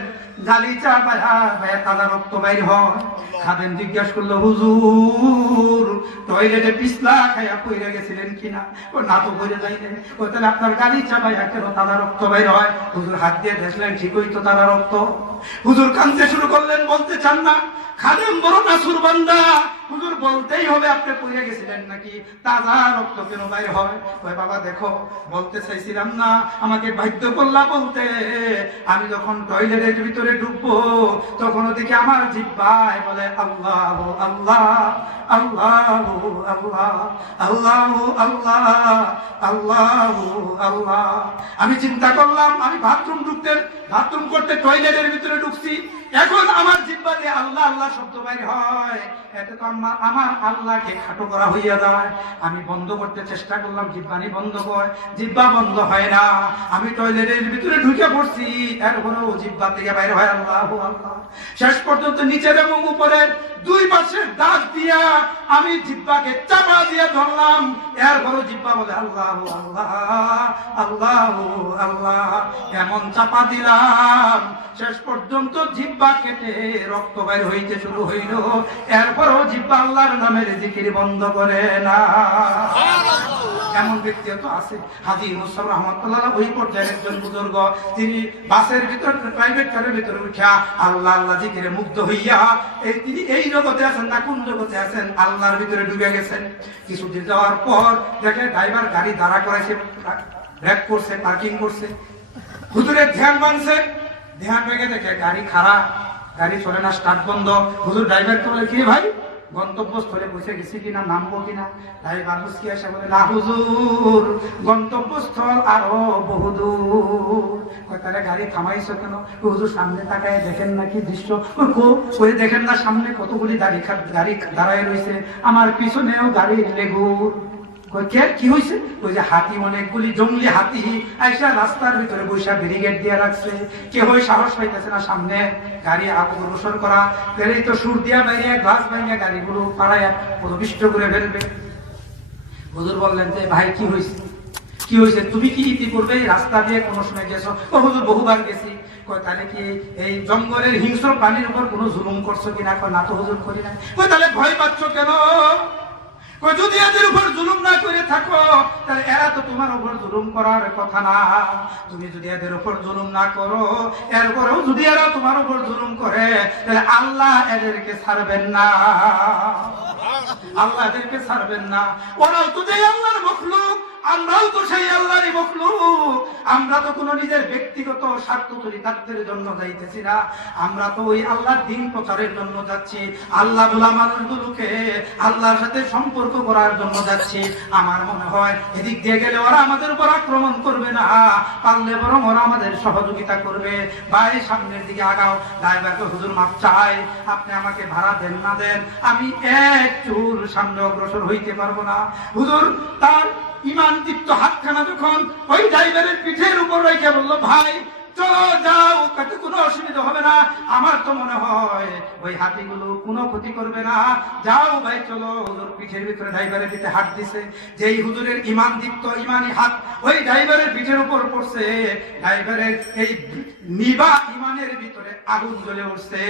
গালিচা ভাইয়া তাজা রক্ত বাইর হয়। খাদেম জিজ্ঞাসা করলো, হুজুর টয়লেটে পিছলা খাইয়া পইরে গেছিলেন কিনা? ও না তো পইরে যাইনি। ও তাহলে আপনার গালিচা ভাইয়া কেন তাজা রক্ত বাইর হয়? হুজুর হাত দিয়ে দেখলেন, ঠিকই তো তাজা রক্ত। হুজুর কাঁদতে শুরু করলেন, বলতে চান না। খাদেম বড় নাসুর বান্দা, হুজুর বলতেই হবে আপনি পড়ে গেছিলেন নাকি, তাজা রক্ত কেন বাইর হয়? ওই বাবা দেখো, বলতে চাইছিলাম না, আমাকে বাধ্য করলা বলতে। আমি যখন টয়লেটের ভিতরে ঢুকবো তখন ওদিকে আমার জিহ্বায় বলে আল্লাহ আল্লাহ আল্লাহ আল্লাহ আল্লাহ আল্লাহ আল্লাহ আল্লাহ। আমি চিন্তা করলাম, আমি বাথরুম করতে টয়লেটের ভিতরে ঢুকছি, এখন আমার জিহ্বা দিয়ে আল্লাহ আল্লাহ শব্দ বাইর হয়, এটা তো আমার আল্লাহকে খাটো করা হইয়া যায়। আমি বন্ধ করতে চেষ্টা করলাম, জিহ্বানি বন্ধ কর, জিহ্বা বন্ধ হয় না। আমি টয়লেটের ভিতরে ঢুকে পড়ছি, এরপরেও জিহ্বা থেকে বাইর হয় আল্লাহ আল্লাহ। শেষ পর্যন্ত নিচের এবং উপরের 2 পাশের দাঁত দিয়া আমি জিহ্বাকে চাপা দিয়ে ধরলাম, এরপরও জিহ্বা বলে আল্লাহ আল্লাহ আল্লাহ আল্লাহ। এমন চাপা দিলাম, শেষ পর্যন্ত জিহ্বা কেটে রক্ত বাইর হইতে শুরু হইল, এরপরও জিহ্বা আল্লাহর নামের জিকির বন্ধ করে না। এমন ব্যক্তিও তো আছে। হাজী মুসা রহমতুল্লাহ ওই পর্যায়ের একজন বুজুর্গ, তিনি বাসের ভিতর প্রাইভেট কারের ভিতরে উঠা আল্লাহ আল্লাহ জিকিরে মুগ্ধ হইয়া তিনি এই জগতে আছেন না কোন জগতে আছেন, আল্লাহর ভিতরে ডুবে গেছেন। কিছুদিন যাওয়ার পর দেখে ড্রাইভার গাড়ি দাঁড়া করাইছে, ব্রেক করছে, পার্কিং করছে। হুজুরের ধ্যান ভাঙছে, ধ্যান ভেঙে দেখে গাড়ি খারাপ, গাড়ি চলে না, স্টার্ট বন্ধ। হুজুর ড্রাইভারকে বলে, কি ভাই গন্তব্যস্থলে পৌঁছে গেছি কিনা, নামবো কিনা? ড্রাইভার মুস্কি এসে বলে, না হুজুর, গন্তব্যস্থল আরো বহুদূর। তাহলে গাড়ি থামাইছো কেন? হুজুর সামনে তাকায় দেখেন না কি দৃশ্য, ওই দেখেন না সামনে কতগুলি গাড়ি দাঁড়ায় রয়েছে, আমার পিছনেও গাড়ির লেগুর। কি হয়েছে? ওই যে হাতি, অনেকগুলি জঙ্গলি হাতি আইসা রাস্তার ভিতরে বৈশা ব্যারিকেড দিয়ে রাখছে, কেউ সাহস পাইতেছে না সামনে গাড়ি অগ্রসর করা। পেরেই তো সুর দিয়া বাইরে গ্লাস ভাঙিয়া গাড়িগুলো পাড়ায় প্রবিষ্ট করে ফেলবে। হুজুর বললেন যে ভাই কি হয়েছে, কি হয়েছে? তুমি কি ইতিপূর্বে এই রাস্তা দিয়ে কোনো সময় গেছো? ও হুজুর বহুবার গেছি। তাহলে কি এই জঙ্গলের হিংস্র প্রাণীর উপর কোনো জুলুম করছো কিনা? না তো হুজুর করি না। তাহলে ভয় পাচ্ছ কেন? যদি এদের উপর জুলুম না করে থাকো তাহলে এরা তো তোমার উপর জুলুম করার কথা না। তুমি যদি এদের উপর জুলুম না করো, এরপরেও যদি এরা তোমার উপর জুলুম করে, তাহলে আল্লাহ এদেরকে ছাড়বেন না, আল্লাহ এদেরকে ছাড়বেন না। ওরাও তো যে আল্লাহর মখলুক, আমরাও তো সেই আল্লাহরই মখলুক। আমরা তো কোনো নিজের ব্যক্তিগত স্বার্থ চরিতার্থের জন্য যাইতেছি না, আমরা তো ওই আল্লাহর দ্বীন প্রচারের জন্য যাচ্ছি, আল্লাহ বলা মানুষগুলোকে আল্লাহর সাথে সম্পর্ক করার জন্য যাচ্ছি। আমার মনে হয় এদিক দিয়ে গেলে ওরা আমাদের উপর আক্রমণ করবে না, পারলে বরং ওরা আমাদের সহযোগিতা করবে। ভাই সামনের দিকে আগাও। ড্রাইভারকে হুজুর মাপ চাই, আপনি আমাকে ভাড়া দেন না দেন, আমি এক চুল সামনে অগ্রসর হইতে পারবো না। হুজুর তার ইমান দীপ্ত হাতখানা যখন ওই ড্রাইভারের পিঠের উপর রেখে বললো, ভাই চলো যাও, তাতে কোনো অসুবিধা হবে না, আমার তো মনে হয় ওই হাতিগুলো কোনো ক্ষতি করবে না, যাও ভাই চলো। হুজুর পিঠের ভিতরে ড্রাইভারের পিঠে হাত দিছে, যেই হুজুরের ইমান দীপ্ত ইমানি হাত ওই ড্রাইভারের পিঠের উপর পড়ছে, ড্রাইভারের এই নিবা ইমানের ভিতরে আগুন জ্বলে উঠছে।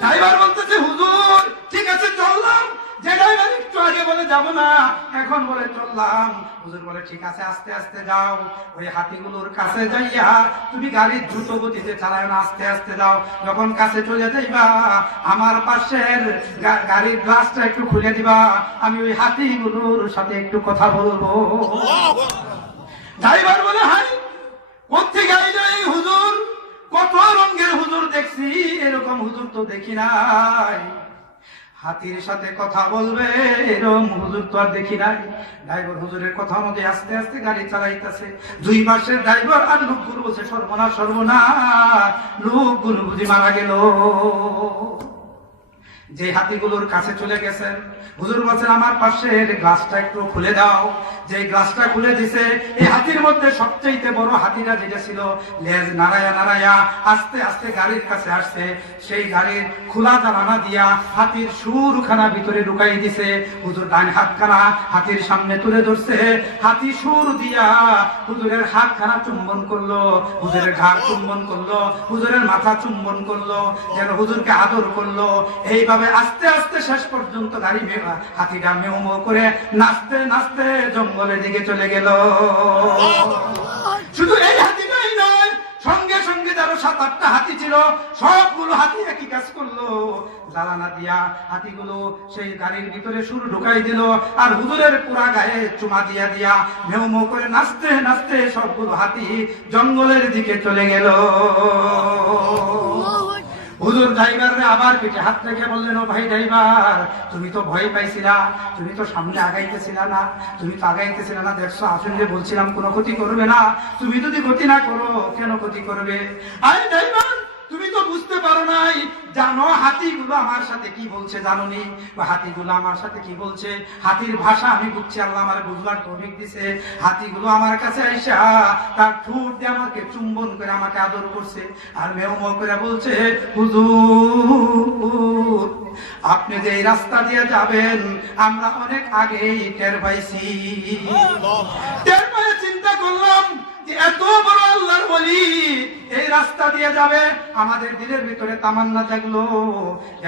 ড্রাইভার বলতেছে, হুজুর ঠিক আছে চললাম। যে ড্রাইভার একটু আগে বলে যাব না, এখন বলে চললাম। হুজুর বলে ঠিক আছে আস্তে আস্তে যাও। ওই হাতিগুলোর কাছে যাইয়া তুমি গাড়ি দ্রুত গতিতে চালায় না, আস্তে আস্তে যাও। যখন কাছে চলে যাইবা আমার পাশের গাড়ির গ্লাসটা একটু খুলে দিবা, আমি ওই হাতিগুলোর সাথে একটু কথা বলবো। ড্রাইভার বলে, হাই কোথেকে আইলো এই হুজুর? কত রঙের হুজুর দেখছি, এরকম হুজুর তো দেখি নাই। হাতির সাথে কথা বলবে এরকম হুজুর তো আর দেখি নাই। ড্রাইভার হুজুরের কথা মধ্যে আস্তে আস্তে গাড়ি চালাইতেছে। দুই পাশের ড্রাইভার আর লোকগুলো বলছে, সর্বনাশ সর্বনাশ, লোকগুলো বুঝি মারা গেল। যে হাতিগুলোর কাছে চলে গেছেন, হুজুর বলছেন আমার পাশের গ্লাসটা একটু খুলে দাও। যে গ্লাসটা খুলে দিছে, এই হাতির মধ্যে সবচেয়ে বড় হাতিটা যেটা ছিল, লেজ নাড়ায়া নাড়ায়া আস্তে আস্তে গাড়ির কাছে আসছে। সেই গাড়ির খোলা জানালা দিয়া হাতির সুরখানা ভিতরে ঢুকাই দিছে। হুজুর ডান হাতখানা হাতির সামনে তুলে ধরছে, হাতি সুর দিয়া হুজুরের হাতখানা চুম্বন করলো, হুজুরের ঘাড় চুম্বন করলো, হুজুরের মাথা চুম্বন করলো, যেন হুজুরকে আদর করলো। এইভাবে আস্তে আস্তে শেষ পর্যন্ত গাড়ি হাতিটা মেউ মেউ করে নাচতে নাচতে জঙ্গলের দিকে চলে গেল। শুধু এই হাতিটাই নয়, সঙ্গে সঙ্গে যারা 7-8টা হাতি ছিল সবগুলো হাতি একই কাজ করলো। জ্বালানা দিয়া হাতিগুলো সেই গাড়ির ভিতরে সুর ঢুকাই দিল, আর হুজুরের পুরা গায়ে চুমা দিয়া দিয়া মেউ মেউ করে নাচতে নাচতে সবগুলো হাতি জঙ্গলের দিকে চলে গেল। হুজুর ড্রাইভারে আবার পিঠে হাত রেখে বললেন, ও ভাই ড্রাইভার, তুমি তো ভয় পাইছিলা, তুমি তো সামনে আগাইতেছিলা না, তুমি তো আগাইতেছিলা না, দেখছো আসলে বলছিলাম কোনো ক্ষতি করবে না, তুমি যদি ক্ষতি না করো কেন ক্ষতি করবে? আরে ড্রাইভার তুমি তো বুঝতে পারো নাই, জানো হাতিগুলো আমার সাথে কি বলছে জানো নি? হাতিগুলো আমার সাথে কি বলছে, হাতির ভাষা আমি বুঝছি, আল্লাহ আমার বুঝবার তৌফিক দিছে। হাতিগুলো আমার কাছে আইসা তার ঠোঁট দিয়ে আমাকে চুম্বন করে আমাকে আদর করছে, আর মেও মেও করে বলছে, হুজুর আপনি যে এই রাস্তা দিয়ে যাবেন আমরা অনেক আগেই টের পাইছি। টের পাইয়ে চিন্তা করলাম যে এত বড় আল্লাহর ওলি এই রাস্তা দিয়ে যাবে, আমাদের দিলের ভিতরে তামান্না জাগলো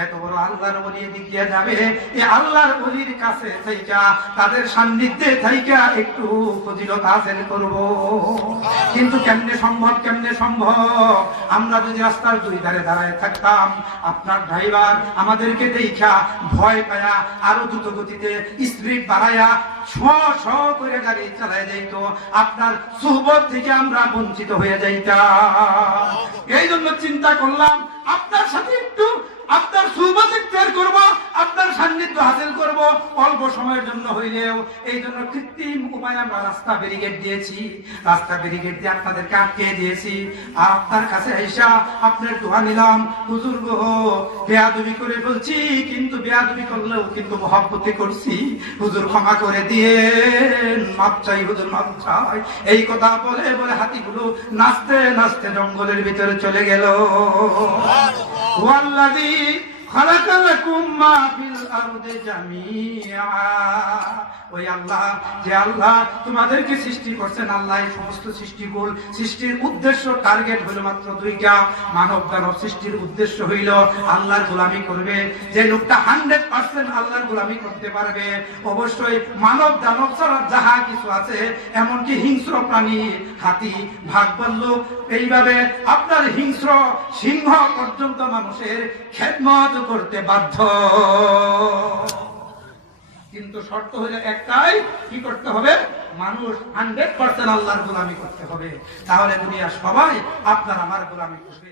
এত বড় আল্লাহর ওলি দিক দিয়ে যাবে, এই আল্লাহর ওলির কাছে থাইকা তাদের সান্নিধ্যে থাইকা একটু ফজিলত হাসিল করব। কিন্তু কেমনে সম্ভব, কেমনে সম্ভব? আমরা যদি রাস্তার দুই ধারে দাঁড়ায় থাকতাম, আপনার ড্রাইভার আমাদেরকে দেখা ভয় পায়া আরো দ্রুত গতিতে স্পিড বাড়ায়া শ করে গাড়ি চালায় যাইতো, আপনার সুহবত থেকে আমরা বঞ্চিত হয়ে যাইতাম। এই জন্য চিন্তা করলাম আপনার সাথে একটু আপনার সুহবত ইখতিয়ার করব, আপনার সান্নিধ্য হাসিল করব অল্প সময়ের জন্য হইলেও। এই জন্য কৃত্রিম উপায়ে আমরা রাস্তা ব্যারিকেড দিয়েছি, রাস্তা ব্যারিকেড দিয়ে আপনাদেরকে আটকে দিয়েছি। আর আপনার কাছে আইসা আপনার দোয়া নিলাম, হুজুর গো বেয়াদবি করে বলছি, কিন্তু বেয়াদবি করলেও কিন্তু মহব্বতে করছি, হুজুর ক্ষমা করে দিয়েন, মাপ চাই হুজুর, মাপ চাই। এই কথা বলে বলে হাতিগুলো নাচতে নাচতে জঙ্গলের ভিতরে চলে গেল। ওয়াল্লাযী খালাকা লাকুম মা ফিল আরদি জামিআ, ওই আল্লাহ, যে আল্লাহ তোমাদেরকে সৃষ্টি করছেন, আল্লাহ এই সমস্ত সৃষ্টিকুল সৃষ্টির উদ্দেশ্য টার্গেট হলো মাত্র দুইটা। মানব দানব সৃষ্টির উদ্দেশ্য হইল আল্লাহর গোলামি করবে। যে লোকটা 100% আল্লাহর গোলামি করতে পারবে, অবশ্যই মানব দানব ছাড়া যাহা কিছু আছে, এমনকি হিংস্র প্রাণী হাতি, ভাগ ভাল্লুক, এইভাবে আপনার হিংস্র সিংহ পর্যন্ত মানুষের খেদমত করতে বাধ্য। কিন্তু শর্ত হলো একটাই, কি করতে হবে? মানুষ 100% আল্লাহর গোলামি করতে হবে, তাহলে দুনিয়া সবাই আপনার আমার গোলামি করবে।